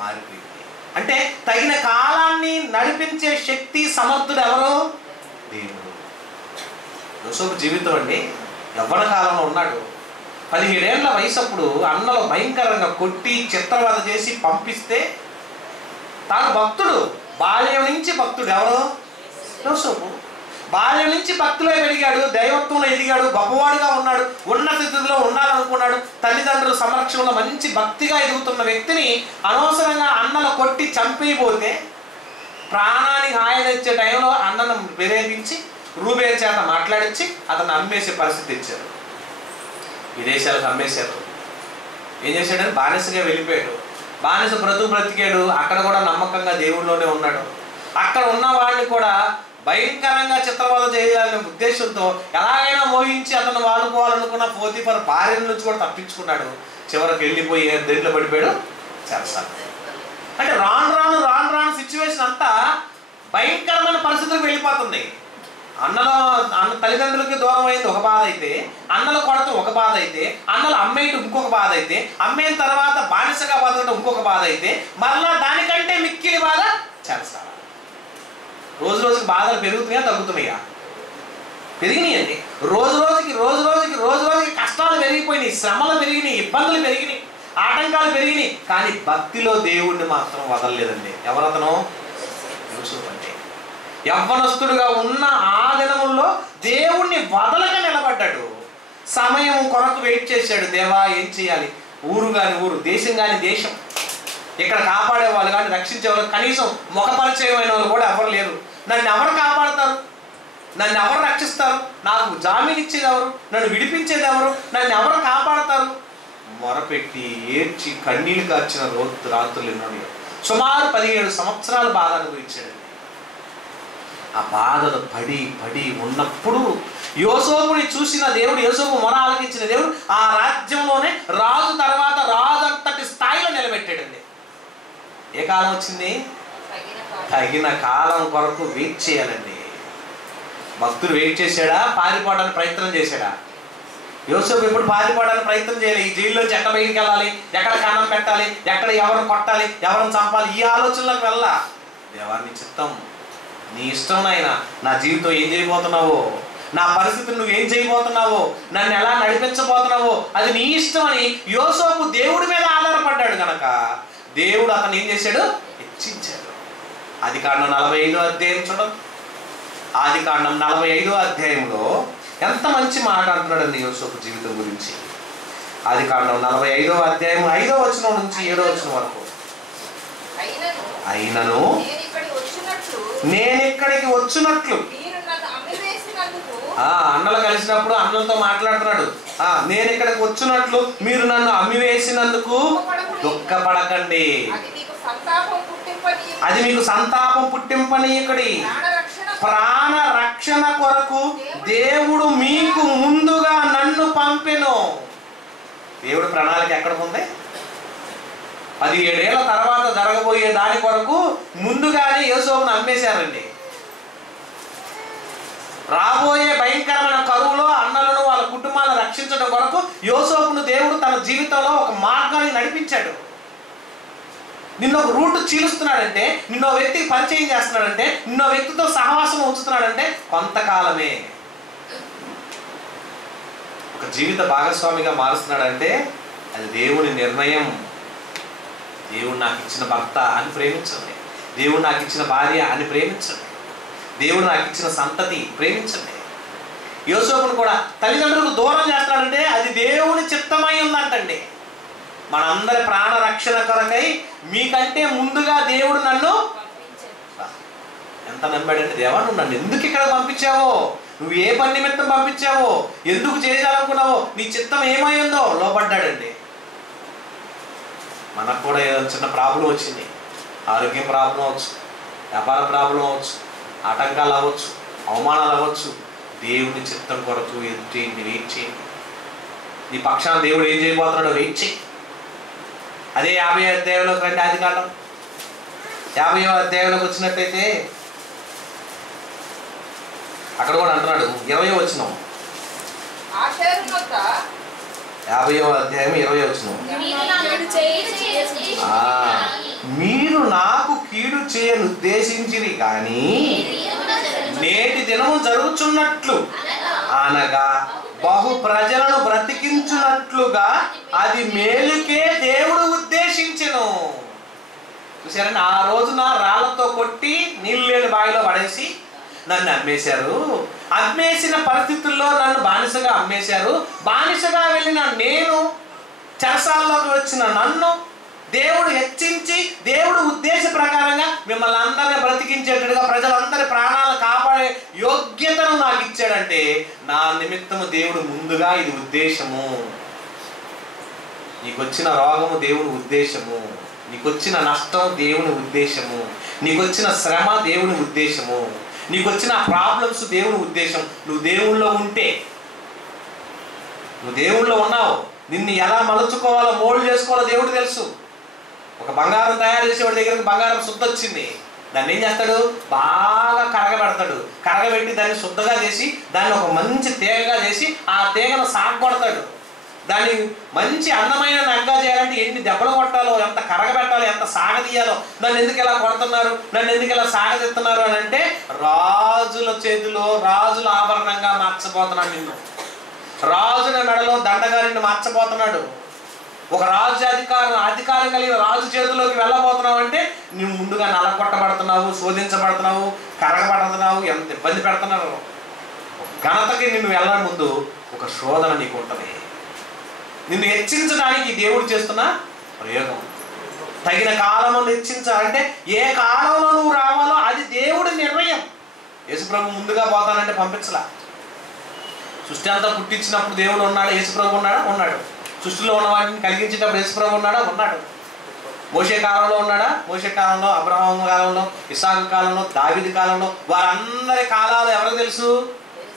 మారిపోయింది. అంటే తగిన కాలాన్ని నడిపించే శక్తి సమర్థుడు ఎవరు? దేవుడు. యోసేపు జీవితం అండి యవ్వన కాలంలో ఉన్నాడు. 17 ఏళ్ల వయసు అప్పుడు అన్నలు భయంకరంగా కొట్టి చిత్రవద చేసి పంపిస్తే తాను భక్తుడు, బాల్యం నుంచి భక్తుడు. ఎవరు? యోసేపు. బాల్యం నుంచి భక్తులే పెరిగాడు, దైవత్వంలో ఎదిగాడు, గొప్పవాడుగా ఉన్నాడు, ఉన్నత స్థితిలో ఉండాలనుకున్నాడు. తల్లిదండ్రుల సంరక్షణలో మంచి భక్తిగా ఎదుగుతున్న వ్యక్తిని అనవసరంగా అన్నలు కొట్టి చంపైపోతే ప్రాణానికి హాయి తెచ్చే టైంలో అన్నను ప్రేరేపించి రూబేన్ చేత మాట్లాడించి అతను అమ్మేసే పరిస్థితి ఇచ్చారు. విదేశాలకు అమ్మేశారు. ఏం చేశాడని బానిసగా వెళ్ళిపోయాడు. బానిస బ్రతికాడు. అక్కడ కూడా నమ్మకంగా దేవుళ్ళలోనే ఉన్నాడు. అక్కడ ఉన్న వాడిని కూడా భయంకరంగా చిత్రవద చేయాలనే ఉద్దేశంతో ఎలాగైనా మోహించి అతను వాడుకోవాలనుకున్న పోతీఫర్ భార్య నుంచి కూడా తప్పించుకున్నాడు. చివరికి వెళ్ళిపోయి దేంట్లో పడిపోయాడు? చెరసాల. అంటే రాను రాను సిచ్యువేషన్ అంతా భయంకరమైన పరిస్థితులకు వెళ్ళిపోతుంది. అన్న తల్లిదండ్రులకి దూరం అయింది ఒక బాధ అయితే, అన్నల కొడత ఒక బాధ అయితే, అన్నలు అమ్మేయటం ఇంకొక బాధ అయితే, అమ్మేన తర్వాత బానిసగా బతకడం ఇంకొక బాధ అయితే, మరలా దానికంటే మిక్కిలి బాధ చెరసాల. రోజు రోజుకి బాధలు పెరుగుతున్నాయా తగ్గుతున్నాయా? పెరిగినాయండి. రోజు రోజుకి కష్టాలు పెరిగిపోయినాయి, శ్రమలు పెరిగినాయి, ఇబ్బందులు పెరిగినాయి, ఆటంకాలు పెరిగినాయి. కానీ భక్తిలో దేవుణ్ణి మాత్రం వదలలేదండి. ఎవరతను? యోసేపు అంటే యవ్వనస్తుడుగా ఉన్న ఆ దినముల్లో దేవుణ్ణి వదలక నిలబడ్డాడు. సమయం కొరకు వెయిట్ చేశాడు. దేవా ఏం చేయాలి? ఊరు కాని ఊరు, దేశం కాని దేశం, ఇక్కడ కాపాడేవాళ్ళు కానీ రక్షించేవాళ్ళు కనీసం ముఖ పరిచయం అయిన వాళ్ళు కూడా ఎవరు లేరు. నన్ను ఎవరు కాపాడతారు? నన్ను ఎవరు రక్షిస్తారు? నాకు జామీన్ ఇచ్చేది ఎవరు? నన్ను విడిపించేది ఎవరు? నన్ను ఎవరు కాపాడతారు? మొరపెట్టి ఏడ్చి కన్నీళ్ళు కార్చిన రాత్రులు ఎన్నో. సుమారు 17 సంవత్సరాలు బాధ అనుభవించాడు. ఆ బాధలు పడి పడి ఉన్నప్పుడు యోసేపుని చూసిన దేవుడు, యోసేపు మొర ఆలకించిన దేవుడు ఆ రాజ్యంలోనే రాజు తర్వాత రాజు అంతటి స్థాయిలో నిలబెట్టాడండి. ఏ కాలం వచ్చింది? తగిన కాలం కొరకు వెయిట్ చేయాలండి. భక్తుడు వెయిట్ చేశాడా? పారిపోవడానికి ప్రయత్నం చేశాడా? యోసేపు ఎప్పుడు పారిపోవడానికి ప్రయత్నం చేయాలి. ఈ జైల్లోంచి ఎక్కడ బయటికి వెళ్ళాలి, ఎక్కడ కన్నం పెట్టాలి, ఎక్కడ ఎవరిని కొట్టాలి, ఎవరిని చంపాలి, ఈ ఆలోచనలకు వెళ్ళా. దేవాన్ని చిత్తం, నీ ఇష్టం నాయన. నా జీవితం ఏం చేయబోతున్నావో, నా పరిస్థితిని నువ్వేం చేయబోతున్నావో, నన్ను ఎలా నడిపించబోతున్నావో అది నీ ఇష్టం అని యోసేపు దేవుడి మీద ఆధారపడ్డాడు కనుక దేవుడు అతను ఏం చేశాడు? హెచ్చించాడు. ఆదికాండం 45వ అధ్యాయం చూడండి. ఆదికాండం 45వ అధ్యాయంలో ఎంత మంచి మాట అంటున్నాడండి యోసేపు జీవితం గురించి. ఆదికాండం 45వ అధ్యాయం 5వ వచనం నుంచి 7వ వచనం వరకు. అయినను నేను ఇక్కడికి వచ్చినట్లు, అన్నలు కలిసినప్పుడు అన్నలతో మాట్లాడుతున్నాడు. నేను ఇక్కడికి వచ్చినట్లు మీరు నన్ను అమ్మివేసినందుకు దుఃఖపడకండి, అది మీకు సంతాపం పుట్టింపనీయకుడి. ప్రాణ రక్షణ కొరకు దేవుడు మీకు ముందుగా నన్ను పంపెను. దేవుడు ప్రణాళిక ఎక్కడికి ఉంది? 17 ఏళ్ల తర్వాత జరగబోయే దాని కొరకు ముందుగానే యోసేపును అమ్మేశారండి. రాబోయే భయంకరమైన కరువులో అన్నలను వాళ్ళ కుటుంబాలను రక్షించడం కొరకు యోసేపును దేవుడు తన జీవితంలో ఒక మార్గాన్ని నడిపించాడు. నిన్న ఒక రూట్ చీలుస్తున్నాడంటే, నిన్నో వ్యక్తికి పరిచయం చేస్తున్నాడంటే, నిన్నో వ్యక్తితో సహవాసం ఉంచుతున్నాడంటే కొంతకాలమే. ఒక జీవిత భాగస్వామిగా మారుస్తున్నాడంటే అది దేవుని నిర్ణయం. దేవుడు నాకు ఇచ్చిన భర్త అని ప్రేమించండి, దేవుడు నాకు ఇచ్చిన భార్య అని ప్రేమించండి, దేవుడు నాకు ఇచ్చిన సంతతి ప్రేమించండి. యోసేపును కూడా తల్లిదండ్రులకు దూరం చేస్తాడంటే అది దేవుని చిత్తమై ఉందంటండి. మనందరి ప్రాణ రక్షణ కొరకై మీకంటే ముందుగా దేవుడు నన్ను ఎంత నమ్మాడంటే, దేవా నువ్వు నన్ను ఎందుకు ఇక్కడ పంపించావో, నువ్వు ఏ పని నిమిత్తం పంపించావో, ఎందుకు చేయాలనుకున్నావో, నీ చిత్తం ఏమైందో లోపడ్డాడండి. మనకు కూడా ఏదో చిన్న ప్రాబ్లం వచ్చింది, ఆరోగ్యం ప్రాబ్లం అవ్వచ్చు, వ్యాపార ప్రాబ్లం అవ్వచ్చు, ఆటంకాలు అవ్వచ్చు, అవమానాలు అవ్వచ్చు. దేవుని చిత్తం కొరకు వెయిట్ చేయండి. నీ పక్షాన దేవుడు ఏం చేయబోతున్నాడో వెయిట్ చేయి. అదే 50వ అధ్యాయంలోకి రండి. ఆదికాండం 50వ అధ్యాయంలోకి వచ్చినట్టయితే అక్కడ కూడా అంటున్నాడు 20వ వచనం. 50వ అధ్యాయం 20వ వచనం. మీరు నాకు కీడు చేయను ఉద్దేశించిరి కానీ నేటి దినము జరుగుచున్నట్లు అనగా బహు ప్రజలను బ్రతికించున్నట్లుగా అది మేలుకే దేవుడు ఉద్దేశించెను. చూసారండి, ఆ రోజున రాళ్లతో కొట్టి నీళ్ళు లేని బావిలో పడేసి నన్ను అమ్మేశారు. అమ్మేసిన పరిస్థితుల్లో నన్ను బానిసగా అమ్మేశారు. బానిసగా వెళ్ళిన నేను, చెరసాల్లోకి వచ్చిన నన్ను దేవుడు హెచ్చించి దేవుడు ఉద్దేశ ప్రకారంగా మిమ్మల్ని అందరినీ బ్రతికించేటట్టుగా ప్రజలందరి ప్రాణాలను కాపాడే యోగ్యతను నాకు ఇచ్చాడంటే నా నిమిత్తము దేవుడు ముందుగా ఇది ఉద్దేశము. నీకొచ్చిన రోగము దేవుని ఉద్దేశము, నీకొచ్చిన నష్టం దేవుని ఉద్దేశము, నీకొచ్చిన శ్రమ దేవుని ఉద్దేశము, నీకొచ్చిన ప్రాబ్లమ్స్ దేవుని ఉద్దేశం. నువ్వు దేవుళ్ళో ఉంటే, నువ్వు దేవుళ్ళో ఉన్నావు, నిన్ను ఎలా మలుచుకోవాలో మోల్డ్ చేసుకోవాలో దేవుడు తెలుసు. ఒక బంగారం తయారు చేసేవాడి దగ్గరకు బంగారం శుద్ధ వచ్చింది, దాన్ని ఏం చేస్తాడు? బాగా కరగబెడతాడు. కరగబెట్టి దాన్ని శుద్ధగా చేసి దాన్ని ఒక మంచి తీగగా చేసి ఆ తీగను సాగొడతాడు. దాన్ని మంచి అందమైన నగ్గా చేయాలంటే ఎన్ని దెబ్బలు కొట్టాలో, ఎంత కరగబెట్టాలో, ఎంత సాగదీయాలో. నన్ను ఎందుకు ఇలా కొడుతున్నారు, నన్ను ఎందుకు ఇలా సాగదీస్తున్నారు అని అంటే రాజుల చేతిలో రాజుల ఆభరణంగా మార్చబోతున్నాడు నిన్ను. రాజుల మెడలో దండగా నిన్ను మార్చబోతున్నాడు. ఒక రాజు అధికారం కలిగిన రాజు చేతిలోకి వెళ్ళబోతున్నావు అంటే నువ్వు ముందుగా నలగొట్టబడుతున్నావు, శోధించబడుతున్నావు, కరగబడుతున్నావు, ఎంత ఇబ్బంది పెడుతున్నారు. ఘనతకి నిన్ను వెళ్ళడం ముందు ఒక శోధన నీకు ఉంటుంది. నిన్ను హెచ్చించడానికి దేవుడు చేస్తున్న ప్రయోగం. తగిన కాలంలో హెచ్చించాలంటే ఏ కాలంలో నువ్వు రావాలో అది దేవుడి నిర్ణయం. యేసుప్రభు ముందుగా పోతానంటే పంపించలా. సృష్టి అంతా పుట్టించినప్పుడు దేవుడు ఉన్నాడు, యేసుప్రభు ఉన్నాడా? ఉన్నాడు. సృష్టిలో ఉన్న వాటిని కలిగించేటప్పుడు యేసుప్రభు ఉన్నాడా? ఉన్నాడు. మోషే కాలంలో ఉన్నాడా? మోషే కాలంలో, అబ్రహాము కాలంలో, ఇస్సాకు కాలంలో, దావీదు కాలంలో, వారందరి కాలాలు ఎవరికి తెలుసు?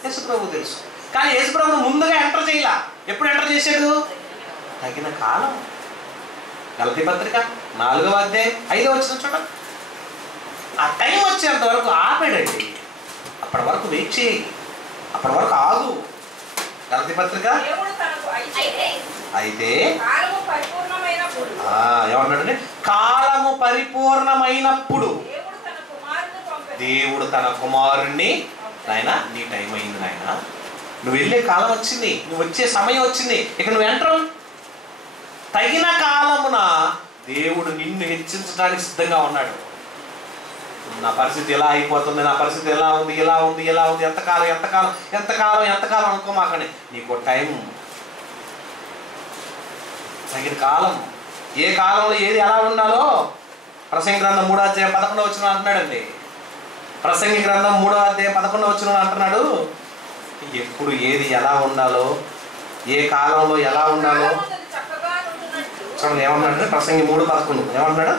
యేసుప్రభు తెలుసు. కానీ యేసుప్రభును ముందుగా ఎంటర్ చేయాల. ఎప్పుడు ఎంటర్ చేశాడు? తగిన కాలం. గలతీ పత్రిక 4వ అధ్యాయం 5వ వచనం చూడండి. ఆ టైం వచ్చేంత వరకు ఆపాడండి. అప్పటి వరకు వెయిట్ చేయి, అప్పటి వరకు ఆగు. గలతీ పత్రిక అయితే ఏమన్నాడండి? కాలము పరిపూర్ణమైనప్పుడు దేవుడు తన కుమారుణ్ణి, నాయన నీ టైం అయింది నాయన, నువ్వు వెళ్ళే కాలం వచ్చింది, నువ్వు వచ్చే సమయం వచ్చింది, ఇక నువ్వు ఎంటర్. తగిన కాలమున దేవుడు నిన్ను హెచ్చించడానికి సిద్ధంగా ఉన్నాడు. నా పరిస్థితి ఎలా అయిపోతుంది, నా పరిస్థితి ఎలా ఉంది, ఎలా ఉంది, ఎలా ఉంది, ఎంతకాలం ఎంతకాలం ఎంతకాలం ఎంతకాలం అనుకోమాకండి. నీకు టైం, తగిన కాలం. ఏ కాలంలో ఏది ఎలా ఉండాలో ప్రసంగి గ్రంథం 3వ అధ్యాయం 11వ వచనం అంటున్నాడండి. ప్రసంగి గ్రంథం 3వ అధ్యాయం 11వ వచనం అంటున్నాడు, ఎప్పుడు ఏది ఎలా ఉండాలో, ఏ కాలంలో ఎలా ఉండాలో చూడండి. ఏమన్నాడు? ప్రసంగి 3:11 ఏమన్నాడు?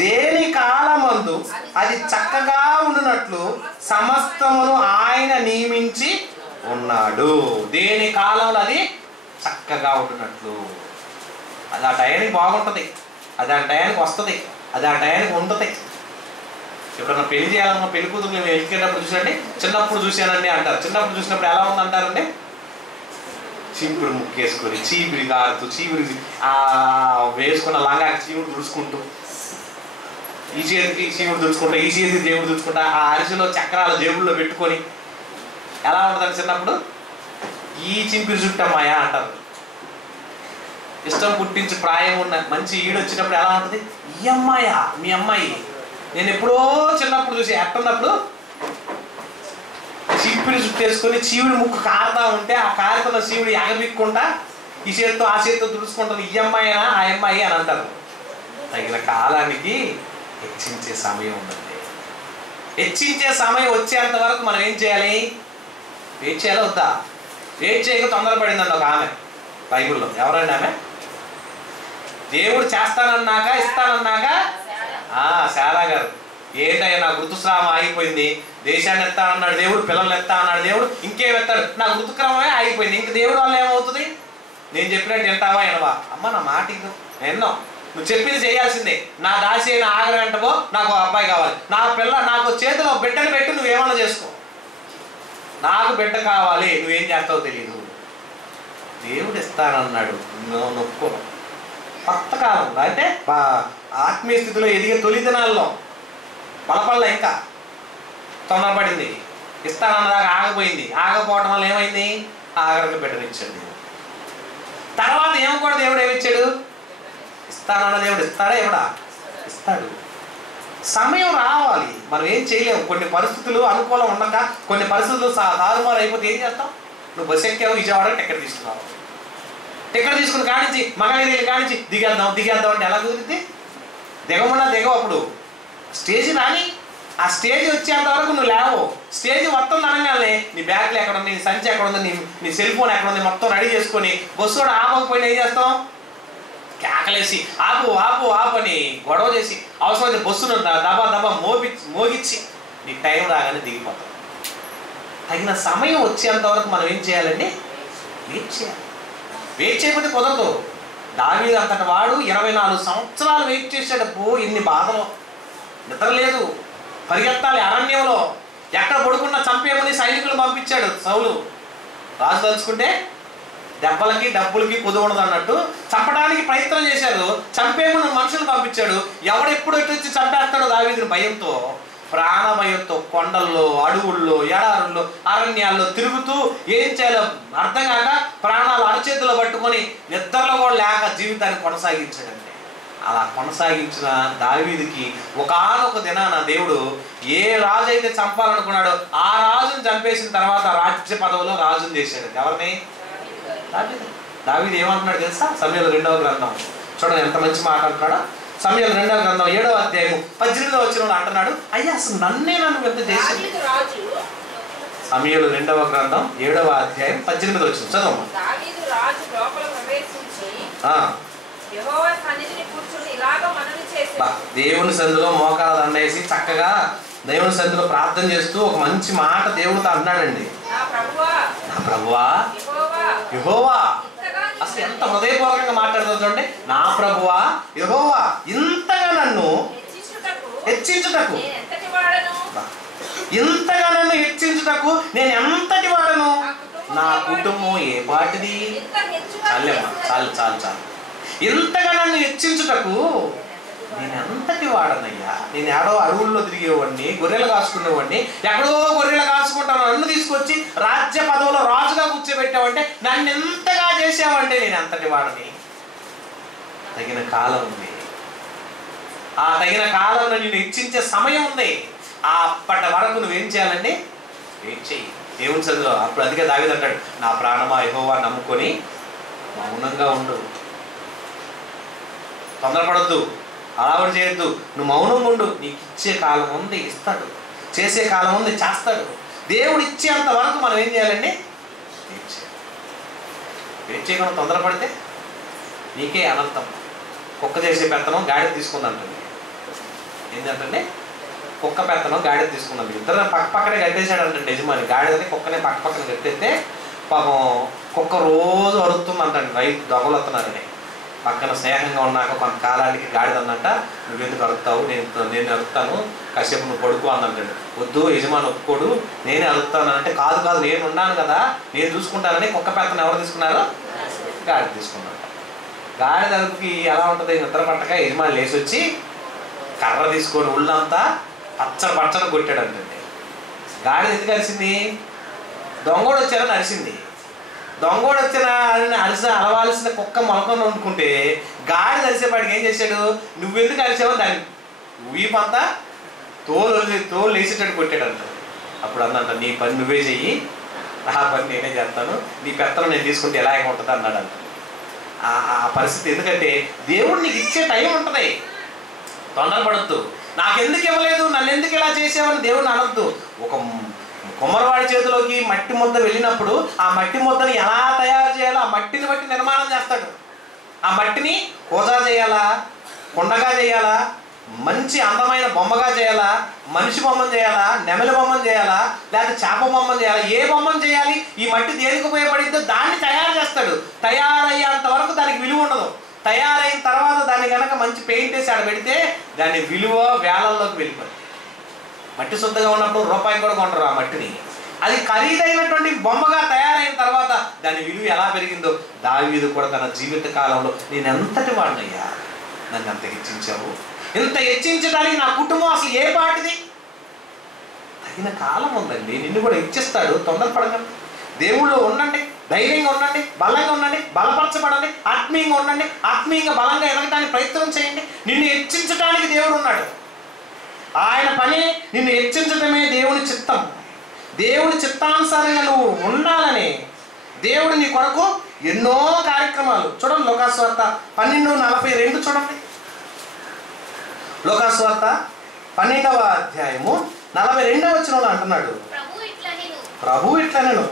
దేని కాలమందు అది చక్కగా ఉండునట్లు సమస్తమును ఆయన నియమించి ఉన్నాడు. దేని కాలంలో అది చక్కగా ఉంటున్నట్లు, అది ఆ టయానికి బాగుంటుంది, అది ఆ టయానికి వస్తుంది, అది ఆ టయానికి ఉంటుంది. ఎప్పుడన్నా పెళ్లి చేయాలన్న పెళ్లి కూతురు మేము వెళ్ళేటప్పుడు చూసాండి, చిన్నప్పుడు చూశానండి అంటారు. చిన్నప్పుడు చూసినప్పుడు ఎలా ఉంది అంటారండి? చీపురు ముక్కేసుకొని, చీపిరి కారుతూ, చీపిరి వేసుకున్న లంగాకి చీపురు దుడుచుకుంటూ, ఈ చేతికి చీపురు దుడుచుకుంటా, ఈ చేతికి దేవుడు దుడుచుకుంటా, ఆ అరిసెలో చక్రాలు జేబుల్లో పెట్టుకొని ఎలా ఉంటుందని చిన్నప్పుడు? ఈ చింపిరి చుట్టమ్మాయా అంటారు. ఇష్టం పుట్టించి ప్రాయం ఉన్న మంచి ఈడు వచ్చినప్పుడు ఎలా ఉంటుంది? ఈ అమ్మాయా మీ అమ్మాయి? నేను ఎప్పుడో చిన్నప్పుడు చూసి ఎట్టున్నప్పుడు చీపిరి చుట్టేసుకొని చీవుడి ముక్కు కారుతా ఉంటే ఆ కారుతున్న చీవుడి ఎగబిక్కుంటా ఈ చేతితో ఆ చేతితో తుడుచుకుంటుంది. ఈ అమ్మాయినా ఆ అమ్మాయి అని అంటారు. తగిన కాలానికి హెచ్చించే సమయం ఉందండి. హెచ్చించే సమయం వచ్చేంత వరకు మనం ఏం చేయాలి? వెయిట్ చేయాలి వద్దా? వెయిట్ చేయక తొందరపడిందండి ఒక ఆమె బైబిల్లో. ఎవరండి ఆమె? దేవుడు చేస్తానన్నాక ఇస్తానన్నాక శారా గారు, ఏంటయ్యా నాకు ఋతుస్రావం ఆగిపోయింది, దేశాన్ని ఎత్తానన్నాడు దేవుడు, పిల్లల్ని ఎత్తా అన్నాడు దేవుడు, ఇంకేం ఎత్తాడు, నాకు ఋతుక్రమమే ఆగిపోయింది, ఇంక దేవుడు వల్ల ఏమవుతుంది? నేను చెప్పినట్టు వింటావా వినవా? అమ్మ నా మాట ఎన్నో, నువ్వు చెప్పింది చేయాల్సిందే. నా దాసి అయిన ఆగర వెంటబో, నాకు ఒక అబ్బాయి కావాలి, నా పిల్ల నాకు చేతిలో బిడ్డను పెట్టి నువ్వేమన్నా చేసుకో, నాకు బిడ్డ కావాలి, నువ్వేం చేస్తావో తెలియదు. దేవుడు ఇస్తానన్నాడు, నువ్వు నొప్పుకో. కొత్త కాలం అంటే ఆత్మీయ స్థితిలో ఎదిగే తొలి దినాల్లో బలపల్ల ఇంకా తొందరపడింది. ఇస్తానన్నదాకా ఆగిపోయింది. ఆగపోవటం వల్ల ఏమైంది? ఆగరికి బిడ్డనిచ్చాడు దేవుడు. తర్వాత ఏమో కూడా దేవుడు ఏమిచ్చాడు? ఇస్తానన్న దేవుడు ఇస్తాడా? ఎవడా ఇస్తాడు. సమయం రావాలి, మనం ఏం చేయలేము. కొన్ని పరిస్థితులు అనుకూలం ఉండక, కొన్ని పరిస్థితులు తారుమారు అయిపోతే ఏం చేస్తాం? నువ్వు బస్సు ఎక్కావు, విజయవాడ టికెట్ తీసుకున్నావు, టికెట్ తీసుకుని కానించి మగగిరి కానించి దిగేద్దాం అంటే ఎలా కుదిరితే? దిగమన్నా దిగవు. అప్పుడు స్టేజ్ రాని, ఆ స్టేజ్ వచ్చేంత వరకు నువ్వు లేవు. స్టేజ్ మొత్తం అనగానే నీ బ్యాగ్లు ఎక్కడ ఉంది, నీ సంచి ఎక్కడ ఉంది, నీ సెల్ ఫోన్ ఎక్కడ ఉంది, మొత్తం రెడీ చేసుకొని బస్సు కూడా ఆపకపోయినా ఏం చేస్తాం? కేకలేసి ఆపు ఆపు ఆపు అని గొడవ చేసి అవసరమైతే బస్సును దబా దబా మోగించి నీ టైం రాగానే దిగిపోతాం. తగిన సమయం వచ్చేంత వరకు మనం ఏం చేయాలండి? వెయిట్ చేయాలి. వెయిట్ చేయకపోతే కుదరదు. దావీదు అంతటి వాడు 24 సంవత్సరాలు వెయిట్ చేసేటప్పుడు ఇన్ని బాధలు, నిద్ర లేదు, పరిగెత్తాలి అరణ్యంలో, ఎక్కడ పడుకున్నా చంపేమని సైనికులు పంపించాడు సౌలు. రాజు తలుచుకుంటే దెబ్బలకి డబ్బులకి కుదవడదు అన్నట్టు చంపడానికి ప్రయత్నం చేశారు, చంపేమని మనుషులు పంపించాడు. ఎవడెప్పుడు వచ్చి చంపేస్తాడో దావీదుని భయంతో, ప్రాణ భయంతో కొండల్లో, అడవుల్లో, ఎడారుల్లో, అరణ్యాల్లో తిరుగుతూ ఏం చేయాలో అర్థం కాక ప్రాణాలు అరచేతిలో పట్టుకొని నిద్రలో కూడా లేక జీవితాన్ని కొనసాగించాడండి. అలా కొనసాగించిన దావీదుకి ఒకానొక దినాన దేవుడు ఏ రాజు అయితే చంపాలనుకున్నాడో ఆ రాజుని చంపేసిన తర్వాత రాజ్య పదవిలో రాజుని చేశాడు. ఎవరిని? దావీదు. దావీదు ఏమంటున్నాడు తెలుసా? సమూయేలు 2వ గ్రంథం చూడండి ఎంత మంచి మాట అంటున్నాడు. సమూయేలు 2వ గ్రంథం 7వ అధ్యాయం 18వ వచనంలో అంటున్నాడు, అయ్యా అసలు నన్ను ఎంత చేసింది. సమూయేలు 2వ గ్రంథం 7వ అధ్యాయం 18వ వచనం చదవమ్మా. దేవుని సందులో మోకాలు దండేసి చక్కగా దేవుని సందులో ప్రార్థన చేస్తూ ఒక మంచి మాట దేవుడితో అన్నాడండి. నా ప్రభువా యెహోవా. అసలు ఎంత హృదయపూర్వకంగా మాట్లాడుతూ చూడండి. నా ప్రభువా యెహోవా, ఇంతగా నన్ను హెచ్చించుటకు, ఇంతగా నన్ను హెచ్చించుటకు నేను ఎంతటి వాడను, నా కుటుంబం ఏ పాటిది. చాలేమ్మా, చాలు చాలు చాలు. ఇంతగా నన్ను హెచ్చించుటకు నేను ఎంతటి వాడనయ్యా. నేను ఏడో అడవుల్లో తిరిగేవాడిని, గొర్రెలు కాసుకునేవాడిని, ఎక్కడో గొర్రెలు కాసుకుంటాను, నన్ను తీసుకొచ్చి రాజ్య పదవిలో రాజుగా కూర్చోబెట్టావంటే, నన్ను ఎంతగా చేసావంటే నేను ఎంతటి వాడని. తగిన కాలం ఉంది. ఆ తగిన కాలంలో నేను హెచ్చించే సమయం ఉంది. అప్పటి వరకు నువ్వేం చేయాలండి? వెయిట్ చెయ్యి దేవుని సన్నిధిలో. అప్పుడు అందుకే దావీదు అంటాడు, నా ప్రాణమా యెహోవా నమ్ముకొని మౌనంగా ఉండు, తొందరపడద్దు, అలవాటు చేయొద్దు, నువ్వు మౌనంగా ఉండు. నీకు ఇచ్చే కాలం ఉంది, ఇస్తాడు. చేసే కాలం ఉంది, చేస్తాడు. దేవుడు ఇచ్చేంత వరకు మనం ఏం చేయాలండి? వెయిట్ చేయకుండా తొందరపడితే నీకే అనంతం. కుక్క చేసే పెత్తనం గాడి తీసుకుందంటండి. ఏంటంటే కుక్క పెత్తనం గాడి తీసుకున్నాం. ఇద్దరు పక్క పక్కనే కట్టేసాడు అంటే యజమాని. గాడిదని కుక్కనే పక్క పక్కన కట్టేస్తే పాపం కుక్క రోజు అరుతుందంటండి. రైతు దొంగలు వస్తున్నారని. పక్కన స్నేహంగా ఉన్నాక కొంతకాలానికి గాడిదన్నట్ట, నువ్వెందుకు అరుతావు, నేను అరుతాను, కాసేపు నువ్వు పడుకో అందంటాడు. వద్దు యజమాని ఒప్పుకోడు, నేనే అరుతాను అంటే, కాదు కాదు నేను ఉన్నాను కదా, నేను చూసుకుంటానని కుక్క పెత్తనం ఎవరు తీసుకున్నారో? గాడిద తీసుకున్నాడు. గాడిద అరుపుకి ఎలా ఉంటుంది? నిద్ర పట్టక యజమాని లేచి వచ్చి కర్ర తీసుకొని ఒళ్ళంతా పచ్చడి కొట్టాడు అంటే. గాడిద ఎందుకు అరిసింది? దొంగోడు వచ్చారని అరిసింది. దొంగోడు వచ్చిన అలవాల్సిన కుక్క మొలకొని వండుకుంటే గాడిద అరిసేపాటికి ఏం చేశాడు? నువ్వెందుకు అరిసావో దాన్ని వీపంతా తోలు వేసేటట్టు కొట్టాడు అంట. అప్పుడు అందంట, నీ పని నువ్వే చెయ్యి, నా పని నేనే చేస్తాను, నీ పెత్తనం నేను తీసుకుంటే ఎలా ఉంటుంది అన్నాడు అంట. ఆ పరిస్థితి. ఎందుకంటే దేవుడు నీకు ఇచ్చే టైం ఉంటుంది. తొందరపడద్దు. నాకెందుకు ఇవ్వలేదు, నన్ను ఎందుకు ఇలా చేసావని దేవుడిని అనొద్దు. ఒక కుమ్మరివాడి చేతిలోకి మట్టి ముద్ద వెళ్ళినప్పుడు ఆ మట్టి ముద్దని ఎలా తయారు చేయాలో ఆ మట్టిని బట్టి నిర్మాణం చేస్తాడు. ఆ మట్టిని కోజా చేయాలా, కొండగా చేయాలా, మంచి అందమైన బొమ్మగా చేయాలా, మనిషి బొమ్మను చేయాలా, నెమలి బొమ్మను చేయాలా, లేకపోతే చేప బొమ్మను చేయాలా, ఏ బొమ్మను చేయాలి, ఈ మట్టి దేనికి ఉపయోగపడిందో దాన్ని తయారు చేస్తాడు. తయారయ్యేంత వరకు దానికి విలువ ఉండదు. తయారైన తర్వాత దాన్ని కనుక మంచి పెయింట్ వేసి ఆడ పెడితే దాని విలువ వేలల్లోకి వెళ్ళిపోతుంది. మట్టి శుద్ధంగా ఉన్నప్పుడు రూపాయి కూడా కొంటారు ఆ మట్టిని. అది ఖరీదైనటువంటి బొమ్మగా తయారైన తర్వాత దాని విలువ ఎలా పెరిగిందో దావీదు కూడా తన జీవిత కాలంలో నేను ఎంతటి వాడినయ్యా, నన్ను అంత హెచ్చించావు, ఇంత హెచ్చించడానికి నా కుటుంబం అసలు ఏ పాటిది. తగిన కాలం ఉందండి, నిన్ను కూడా హెచ్చిస్తాడు. తొందరపడకండి. దేవుళ్ళు ఉండండి, ధైర్యంగా ఉండండి, బలంగా ఉండండి, బలపరచబడండి, ఆత్మీయంగా ఉండండి, ఆత్మీయంగా బలంగా ఎదగడానికి ప్రయత్నం చేయండి. నిన్ను హెచ్చించడానికి దేవుడు ఉన్నాడు. ఆయన పని నిన్ను హెచ్చించడమే దేవుని చిత్తం. దేవుని చిత్తానుసారంగా నువ్వు ఉండాలని దేవుడు నీ కొరకు ఎన్నో కార్యక్రమాలు. చూడండి లోకాసువార్త 12:42 చూడండి. లోకాసువార్త 12వ అధ్యాయము 42వ వచనంలో అంటున్నాడు, ప్రభు ఇట్లా నేను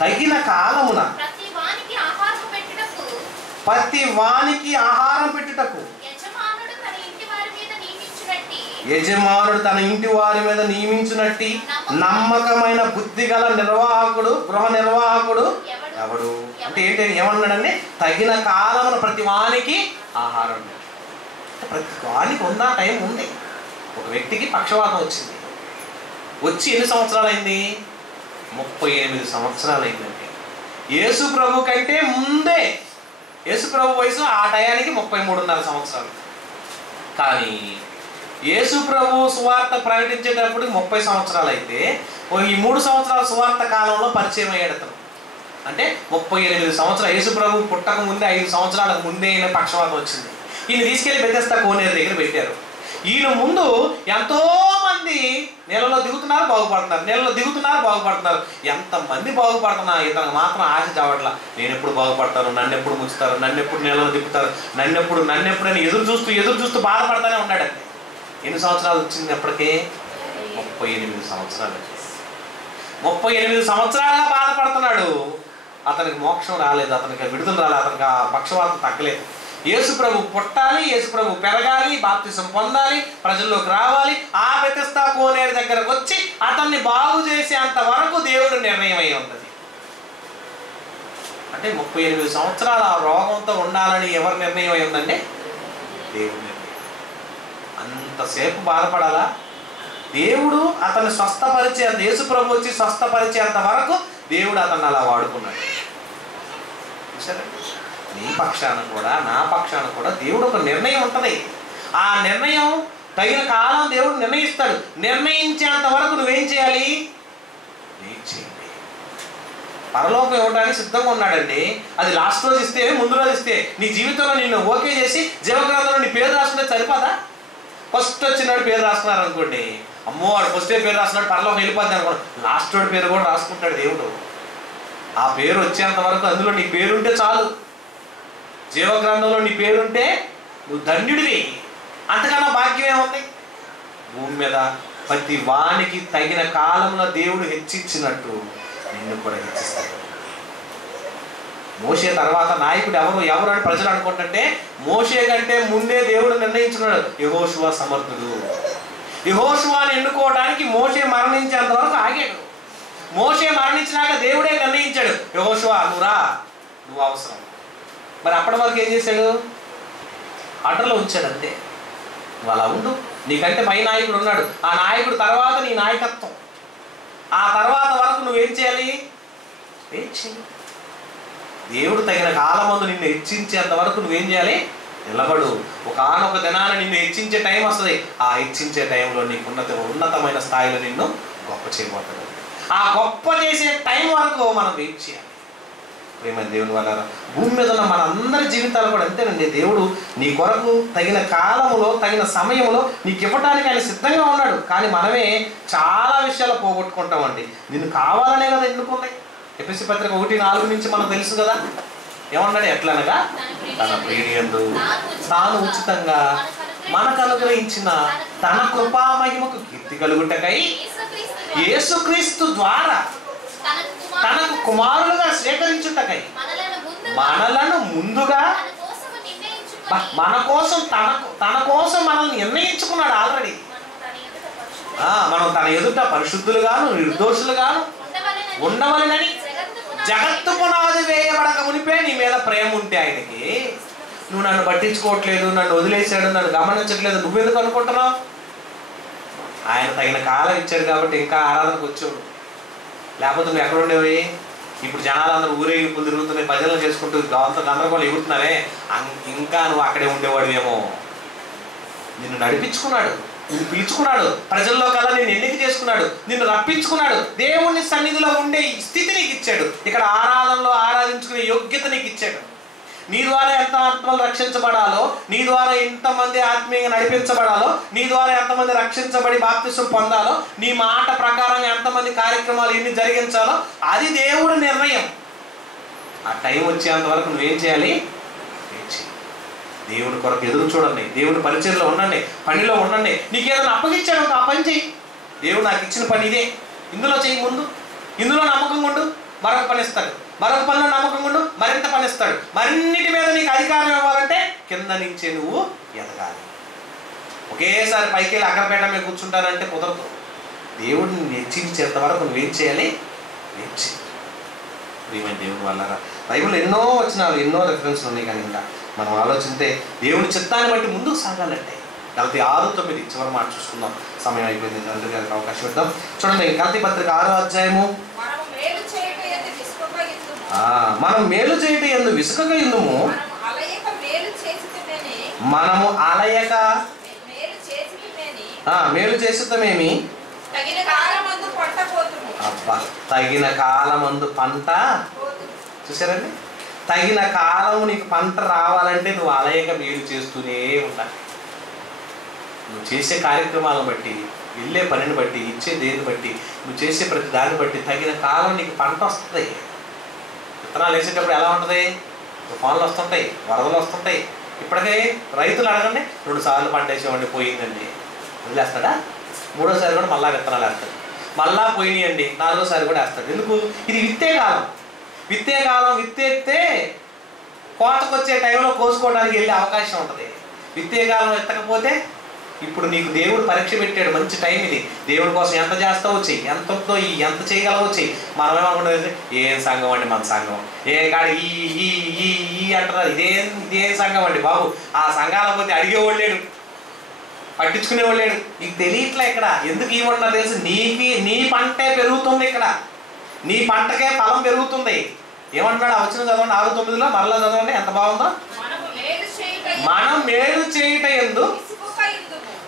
తగిన కాలమున ప్రతి వానికి ఆహారం పెట్టుటకు యజమానుడు తన ఇంటి వారి మీద నియమించినట్టి నమ్మకమైన బుద్ధి గల నిర్వాహకుడు, గృహ నిర్వాహకుడు ఎవడు అంటే ఏంటి? ఏమన్నాడండి? తగిన కాలమున ప్రతి వానికి ఆహారం. ప్రతి వానికి ఉన్న టైం ఉంది. ఒక వ్యక్తికి పక్షవాతం వచ్చింది, వచ్చి ఎన్ని సంవత్సరాలు అయింది? 38 సంవత్సరాలు అయిందండి. యేసు ప్రభు కంటే ముందే, యేసు ప్రభు వయసు ఆ టయానికి 33.5 సంవత్సరాలు. కానీ యేసు ప్రభు సువార్త ప్రకటించేటప్పుడు 30 సంవత్సరాలు అయితే ఈ 3 సంవత్సరాల సువార్త కాలంలో పరిచయం అయ్యాడు అతను. అంటే 38 సంవత్సరాలు, యేసు ప్రభు పుట్టక ముందే 5 సంవత్సరాలకు ముందే ఈయన పక్షవాతం వచ్చింది. ఈయన తీసుకెళ్లి బెతెస్దా కోనేరు దగ్గర పెట్టారు. ఈయన ముందు ఎంతో మంది నీళ్ళలో దిగుతున్నారు, బాగుపడుతున్నారు, నీళ్ళలో దిగుతున్నారు, బాగుపడుతున్నారు. ఎంతమంది బాగుపడుతున్నా ఇతను మాత్రం ఆశ చావట్లా. నేను ఎప్పుడు బాగుపడతాను, నన్ను ఎప్పుడు ముంచుతారు, నన్ను ఎప్పుడు నీళ్ళలో దిప్పుతారు, నన్ను ఎప్పుడైనా ఎదురు చూస్తూ బాధపడతానే ఉన్నాడండి. ఎన్ని సంవత్సరాలు వచ్చింది అప్పటికే? 38 సంవత్సరాలు. 38 సంవత్సరాలుగా బాధపడుతున్నాడు. అతనికి మోక్షం రాలేదు, అతనికి విడుదల రాలేదు, అతనికి ఆ పక్షవాతం తగ్గలేదు. యేసు ప్రభు పుట్టాలి, యేసు ప్రభు పెరగాలి, బాప్తిసం పొందాలి, ప్రజల్లోకి రావాలి. ఆ బెతెస్దా కోనేరు దగ్గరకు వచ్చి అతన్ని బాగు చేసేంత వరకు దేవుడు నిర్ణయం అయి ఉన్నది. అంటే 38 సంవత్సరాలు ఆ రోగంతో ఉండాలని ఎవరు నిర్ణయం అయి ఉందండి? దేవుడు నిర్ణయం. అంతసేపు బాధపడాలా? దేవుడు అతన్ని స్వస్థపరిచేంత, యేసు ప్రభు వచ్చి స్వస్థపరిచేంత వరకు దేవుడు అతన్ని అలా వాడుకున్నాడు. సరే, నీ పక్షాన కూడా నా పక్షాన కూడా దేవుడు ఒక నిర్ణయం ఉంటుంది. ఆ నిర్ణయం తగిన కాలం దేవుడు నిర్ణయిస్తాడు. నిర్ణయించేంత వరకు నువ్వేం చేయాలి? వెయిట్ చేయండి. పరలోకం ఇవ్వడానికి సిద్ధంగా ఉన్నాడండి. అది లాస్ట్ రోజు ఇస్తే, ముందు రోజు ఇస్తే, నీ జీవితంలో నిన్ను ఓకే చేసి జీవగ్రంథంలో నీ పేరు రాసుకుంటే సరిపోదా? ఫస్ట్ వచ్చినాడు పేరు రాసుకున్నారు అనుకోండి, అమ్మో వాడు ఫస్టే పేరు రాస్తున్నాడు, పరలోకం వెళ్ళిపోద్ది అనుకోండి, లాస్ట్ వాడు పేరు కూడా రాసుకుంటాడు దేవుడు. ఆ పేరు వచ్చేంత వరకు అందులో నీ పేరుంటే చాలు. జీవగ్రంథంలో నీ పేరుంటే నువ్వు ధన్యుడివి. అంతకన్నా భాగ్యం ఏముంది? భూమి మీద ప్రతి వానికి తగిన కాలంలో దేవుడు హెచ్చించినట్టు నిన్ను కూడా హెచ్చిస్తాడు. మోషే తర్వాత నాయకుడు ఎవరు అని ప్రజలు అనుకుంటుంటే, మోషే కంటే ముందే దేవుడు నిర్ణయించుకున్నాడు యెహోషువ సమర్థుడు. యెహోషువని ఎన్నుకోవడానికి మోషే మరణించేంత వరకు ఆగాడు. మోషే మరణించినాక దేవుడే నిర్ణయించాడు, యెహోషువ నువ్వు అవసరం. మరి అప్పటి వరకు ఏం చేశాడు? ఆర్డర్లో ఉంచాడు అంతే. నువ్వు అలా ఉండు, నీకంటే పై నాయకుడు ఉన్నాడు, ఆ నాయకుడు తర్వాత నీ నాయకత్వం. ఆ తర్వాత వరకు నువ్వేం చేయాలి? వెయిట్ చేయాలి. దేవుడు తగిన కాలమందు నిన్ను హెచ్చించేంత వరకు నువ్వేం చేయాలి? నిలబడు. ఒకానొక దినాన నిన్ను హెచ్చించే టైం వస్తుంది. ఆ హెచ్చించే టైంలో నీకు ఉన్నతమైన స్థాయిలో నిన్ను గొప్ప చేయబోతాడు. ఆ గొప్ప చేసే టైం వరకు మనం వెయిట్ చేయాలి. ప్రేమ దేవుని వల్ల భూమి మీద ఉన్న మన అందరి జీవితాలు కూడా అంతేనండి. దేవుడు నీ కొరకు తగిన కాలంలో, తగిన సమయంలో నీకు ఇవ్వడానికి ఆయన సిద్ధంగా ఉన్నాడు. కానీ మనమే చాలా విషయాలు పోగొట్టుకుంటామండి. నిన్ను కావాలనే కదా ఎన్నుకున్నాయి. ఎఫెసీ పత్రిక 1:4 నుంచి మనకు తెలుసు కదా, ఏమన్నాడు? ఎట్లనగా తన ప్రియునియందు తాను ఉచితంగా మనకు అనుగ్రహించిన తన కృపా మహిమకు కీర్తి కలుగుటకై యేసుక్రీస్తు ద్వారా తనకు కుమారులుగా స్వీకరించుటకై మనలను ముందుగా మన కోసం తన కోసం మనల్ని నిర్ణయించుకున్నాడు ఆల్రెడీ. మనం తన ఎదుట పరిశుద్ధులుగాను నిర్దోషులుగాను ఉండవలెనని జగత్తు పునాది వేయబడక మునిపే నీ మీద ప్రేమ ఉంటే ఆయనకి, నువ్వు నన్ను పట్టించుకోవట్లేదు, నన్ను వదిలేశాడు, నన్ను గమనించట్లేదు, నువ్వెందుకు అనుకుంటున్నావు? ఆయన తగిన కాలం ఇచ్చాడు కాబట్టి ఇంకా ఆరాధనకు వచ్చాడు. లేకపోతే నువ్వు ఎక్కడ ఉండేవి? ఇప్పుడు జనాలందరూ ఊరేగింపులు తిరుగుతున్నాయి, భజనలు చేసుకుంటూ అంత గందరగోళం ఎగురుతున్నారే, ఇంకా నువ్వు అక్కడే ఉండేవాడువేమో. నిన్ను నడిపించుకున్నాడు, నిన్ను పిలుచుకున్నాడు, ప్రజల్లో కల్లా నిన్ను ఎన్నిక చేసుకున్నాడు, నిన్ను రప్పించుకున్నాడు, దేవుని సన్నిధిలో ఉండే స్థితి నీకు ఇచ్చాడు, ఇక్కడ ఆరాధనలో ఆరాధించుకునే యోగ్యత నీకు ఇచ్చాడు. నీ ద్వారా ఎంత ఆత్మలు రక్షించబడాలో, నీ ద్వారా ఎంతమంది ఆత్మీయంగా నడిపించబడాలో, నీ ద్వారా ఎంతమంది రక్షించబడి బాప్తిసం పొందాలో, నీ మాట ప్రకారంగా ఎంతమంది కార్యక్రమాలు ఎన్ని జరిగించాలో అది దేవుడి నిర్ణయం. ఆ టైం వచ్చేంత వరకు నువ్వేం చేయాలి? దేవుడి కొరకు ఎదురు చూడండి, దేవుడి పరిచయంలో ఉండండి, పనిలో ఉండండి. నీకు ఏదైనా అప్పగించాడు ఆ పని చెయ్యి. దేవుడు నాకు ఇచ్చిన పని ఇదే, ఇందులో చెయ్యి, ముందు ఇందులో నమ్మకంగా ఉండు, మరొక పని ఇస్తాడు, మరొక పనిలో నమ్మకంగా ఉండు, మరింత పని ఇస్తాడు. మరిన్నిటి మీద నీకు అధికారం ఇవ్వాలంటే కింద నుంచే నువ్వు ఎదగాలి. ఒకేసారి పైకి వెళ్ళి అక్కడపేట మీద కూర్చుంటానంటే కుదరదు. దేవుడిని హెచ్చించేంత వరకు నువ్వేం చేయాలి? ప్రియమైన దేవుని వల్ల బైబిల్ ఎన్నో వచనాలు, ఎన్నో రెఫరెన్స్లు ఉన్నాయి. కానీ ఇంకా మనం ఆలోచిస్తే దేవుని చిత్తాన్ని బట్టి ముందుకు సాగాలంటే గలతీ 6:9 చివరి మాట చూసుకుందాం. సమయం అయిపోయింది, తండ్రి గారికి అవకాశం ఇద్దాం. చూడండి, గలతీ పత్రిక 6వ అధ్యాయము. మనం మేలు చేయుట యందు విసుకక యుందుము, మనము అలయక మేలు చేసితమేమి, అబ్బా తగిన కాలమందు పంట చూసారండి, తగిన కాలం నీకు పంట రావాలంటే నువ్వు అలయక మేలు చేస్తూనే ఉండాలి. నువ్వు చేసే కార్యక్రమాలను బట్టి, వెళ్ళే పనిని బట్టి, ఇచ్చే దేని బట్టి, నువ్వు చేసే ప్రతి దాన్ని బట్టి తగిన కాలం నీకు పంట వస్తుంది. విత్తనాలు వేసేటప్పుడు ఎలా ఉంటుంది? తుఫాన్లు వస్తుంటాయి, వరదలు వస్తుంటాయి. ఇప్పటికే రైతులు అడగండి, 2 సార్లు పంట వేసేవాడిని పోయిందండి, వదిలేస్తాడా? 3వసారి కూడా మళ్ళీ విత్తనాలు వేస్తాడు, మళ్ళా పోయినాయండి, 4వసారి కూడా వేస్తాడు. ఎందుకు? ఇది విత్తే కాలం. విత్తే కాలం, విత్తేస్తే కోతకు వచ్చే టైంలో కోసుకోవడానికి వెళ్ళే అవకాశం ఉంటుంది. విత్తే కాలం ఎత్తకపోతే ఇప్పుడు నీకు దేవుడు పరీక్ష పెట్టాడు, మంచి టైం ఇది. దేవుడి కోసం ఎంత చేస్తావో చెయ్యి, ఎంతతో ఎంత చేయగలవో చెయ్యి. మనమేమనుకుంటుంది, ఏం సంఘం అండి మన సంఘం, ఏ కాదు ఈ అంటారు, ఇదేం సంఘం అండి బాబు. ఆ సంఘాల పోతే అడిగేవాళ్ళు లేడు, పట్టించుకునేవాళ్ళు లేడు. నీకు తెలియట్లే ఇక్కడ ఎందుకు ఇవ్వడం తెలుసు. నీ పంటే పెరుగుతుంది, ఇక్కడ నీ పంటకే ఫలం పెరుగుతుంది. ఏమంటున్నాడు? ఆ వచ్చిన చదవండి 6:9 మరలా చదవండి, ఎంత బాగుందో. మనం మేలు చేయుట యందు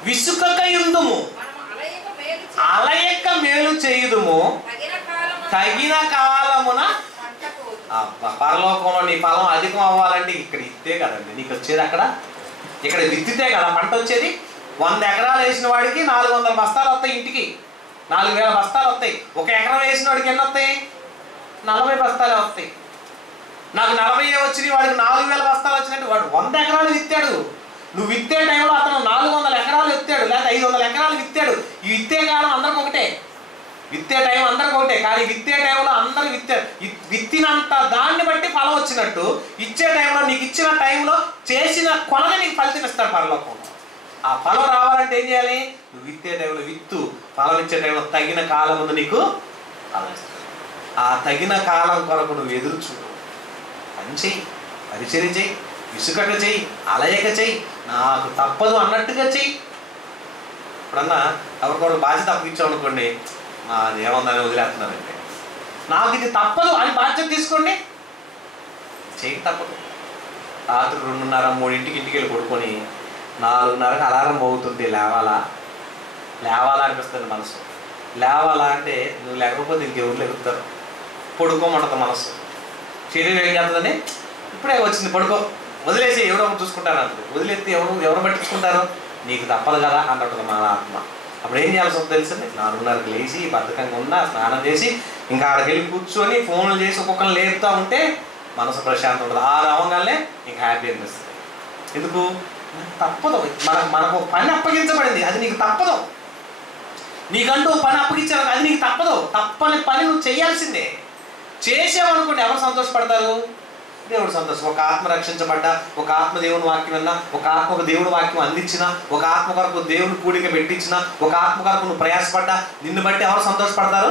విసుకక యుందుము, అలయక మేలు చేయుదుము, తగిన కాలమున. పరలోకంలో నీ ఫలం అధికం అవ్వాలంటే ఇక్కడ ఇద్దే కదండి నీకు వచ్చేది. అక్కడ ఇక్కడ విత్తితే కదా పంట వచ్చేది. 100 ఎకరాలు వేసిన వాడికి 400 బస్తాలు వస్తాయి, ఇంటికి 4000 బస్తాలు వస్తాయి. 1 ఎకరం వేసిన వాడికి ఎన్ని వస్తాయి? 40 బస్తాలే వస్తాయి. నాకు 40 వచ్చినాయి, వాడికి 4000 బస్తాలు వచ్చినట్టు. వాడు 100 ఎకరాలు విత్తాడు. నువ్వు విత్తే టైంలో అతను 400 ఎకరాలు విత్తాడు, లేదా 500 ఎకరాలు విత్తాడు. ఈ విత్తే కాలం అందరికి ఒకటే, విత్తే టైం అందరికి ఒకటే. కానీ విత్తే టైంలో అందరు విత్తారు. విత్తినంత దాన్ని బట్టి ఫలం వచ్చినట్టు, ఇచ్చే టైంలో నీకు ఇచ్చిన టైంలో చేసిన కొనగా నీకు ఫలితం ఇస్తాడు పరలోకంలో. ఆ ఫలం రావాలంటే ఏం చేయాలి? నువ్వు విత్తే టైంలో విత్తు, ఫలం ఇచ్చే టైంలో తగిన కాలం ముందు నీకు ఫలం ఇస్తాడు. ఆ తగిన కాలం కొరకు నువ్వు ఎదురు చూడు, పని చెయ్యి, పరిచర్య చెయ్యి, విసుకక చెయ్యి, అలయక చెయ్యి, నాకు తప్పదు అన్నట్టుగా చెయ్యి. ఇప్పుడన్నా ఎవరికొకరు బాధ్యత అప్పగించావు అనుకోండి, అది ఏముందని వదిలేస్తున్నారంటే, నాకు ఇది తప్పదు అని బాధ్యత తీసుకోండి, చెయ్యి తప్పదు. రాత్రి 2:30, 3 ఇంటికి వెళ్ళి పడుకొని 4:30కి అలారం మోగుతుంటే లేవాలా అనిపిస్తుంది మనసు. లేవాలా అంటే నువ్వు లేకపోతే ఇంకెవరు లేగుతారు. పడుకోమంటుంది మనసు. శరీరం ఏం చేస్తుందని, ఇప్పుడే వచ్చింది పడుకో, వదిలేసి ఎవరో ఒకరు చూసుకుంటారు అంటుంది. వదిలేస్తే ఎవరు పట్టించుకుంటారు? నీకు తప్పదు కదా అంటుంది మన ఆత్మ. అప్పుడు ఏం చేయాల్సి వస్తుంది తెలుసండి? 4:30కి లేచి బద్ధకంగా ఉన్నా స్నానం చేసి ఇంకా ఆడికి వెళ్ళి కూర్చొని ఫోన్లు చేసి ఒక్కొక్కరిని లేపుతూ ఉంటే మనసు ప్రశాంతం ఉంటుంది. 6 అవ్వగానే ఇంకా హ్యాపీ అనిపిస్తుంది. ఎందుకు? తప్పదు. మనకు పని అప్పగించబడింది, అది నీకు తప్పదు. నీకంటూ పని అప్పగించారు, అది నీకు తప్పదు. తప్పని పని నువ్వు చేయాల్సిందే. చేసావనుకోండి, ఎవరు సంతోషపడతారు? దేవుడు సంతోషం. ఒక ఆత్మ రక్షించబడ్డా, ఒక ఆత్మ దేవుని వాక్యం విన్నా, ఒక ఆత్మ ఒక దేవుని వాక్యం అందించిన, ఒక ఆత్మ కొరకు దేవుని కూడిక పెట్టించిన, ఒక ఆత్మ కొరకు నువ్వు ప్రయాసపడ్డా, నిన్ను బట్టి ఎవరు సంతోషపడతారు?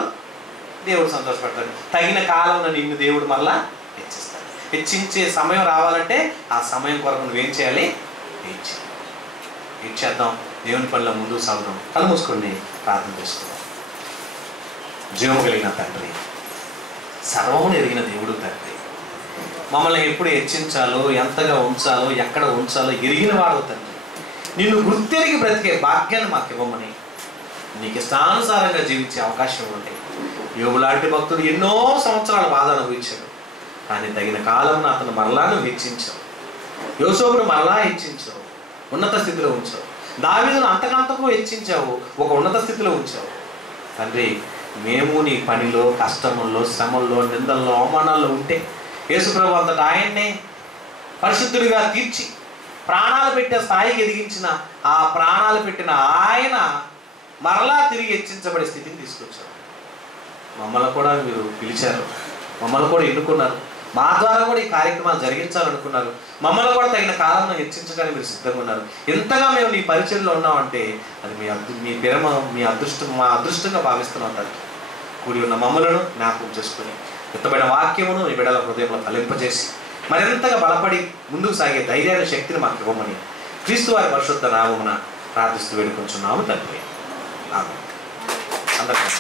దేవుడు సంతోషపడతాడు. తగిన కాలంలో నిన్ను దేవుడు మళ్ళా హెచ్చిస్తాడు. హెచ్చించే సమయం రావాలంటే ఆ సమయం కొరకు నువ్వేం చేయాలి? ఇచ్చేద్దాం, దేవుని పనిలో ముందుకు సాగుదాం. కళ్ళు మూసుకొని ప్రార్థన చేసుకుందాం. జీవము కలిగిన తండ్రి, సర్వమును ఎరిగిన దేవుడు తండ్రి, మమ్మల్ని ఎప్పుడు హెచ్చించాలో, ఎంతగా ఉంచాలో, ఎక్కడ ఉంచాలో ఎరిగిన వాడు తండ్రి. నిన్ను గుర్తెరిగి బ్రతికే భాగ్యాన్ని మాకు ఇవ్వమని, నీకు ఇష్టానుసారంగా జీవించే అవకాశం ఉంటాయి. యోబు లాంటి భక్తుడు ఎన్నో సంవత్సరాల బాధ అనుభవించాడు, కానీ తగిన కాలం అతను మరలా నువ్వు హెచ్చించావు. యోసేపును మరలా హెచ్చించావు, ఉన్నత స్థితిలో ఉంచావు. దావీదును అంతకంతకు హెచ్చించావు, ఒక ఉన్నత స్థితిలో ఉంచావు. తండ్రి, మేము నీ పనిలో, కష్టముల్లో, శ్రమల్లో, నిందల్లో, అవమానాల్లో ఉంటే యేసుప్రభు అంతటా ఆయన్నే పరిశుద్ధుడిగా తీర్చి ప్రాణాలు పెట్టే స్థాయికి ఎదిగించిన ఆ ప్రాణాలు పెట్టిన ఆయన మరలా తిరిగి హెచ్చించబడే స్థితిని తీసుకొచ్చారు. మమ్మల్ని కూడా మీరు పిలిచారు, మమ్మల్ని కూడా ఎన్నుకున్నారు, మా ద్వారా కూడా ఈ కార్యక్రమాలు జరిగించాలనుకున్నారు. మమ్మల్ని కూడా తగిన కాలంలో హెచ్చించడానికి మీరు సిద్ధంగా ఉన్నారు. ఎంతగా మేము నీ పరిచయంలో ఉన్నామంటే అది మీ ప్రేమ, మీ అదృష్టం, మా అదృష్టంగా భావిస్తున్నాం. తండ్రి, కూడి ఉన్న మమ్మలను జ్ఞాపకం చేసుకుని ఎత్తబడిన వాక్యమును ఈ బిడ్డల హృదయంలో ఫలింపజేసి మరింతగా బలపడి ముందుకు సాగే ధైర్యాన్ని, శక్తిని మాకు ఇవ్వమని క్రీస్తు వారి పరిశుద్ధ నామమున ప్రార్థిస్తూ వేడుకొంచున్నాము తండ్రి. ఆమేన్. అందరికీ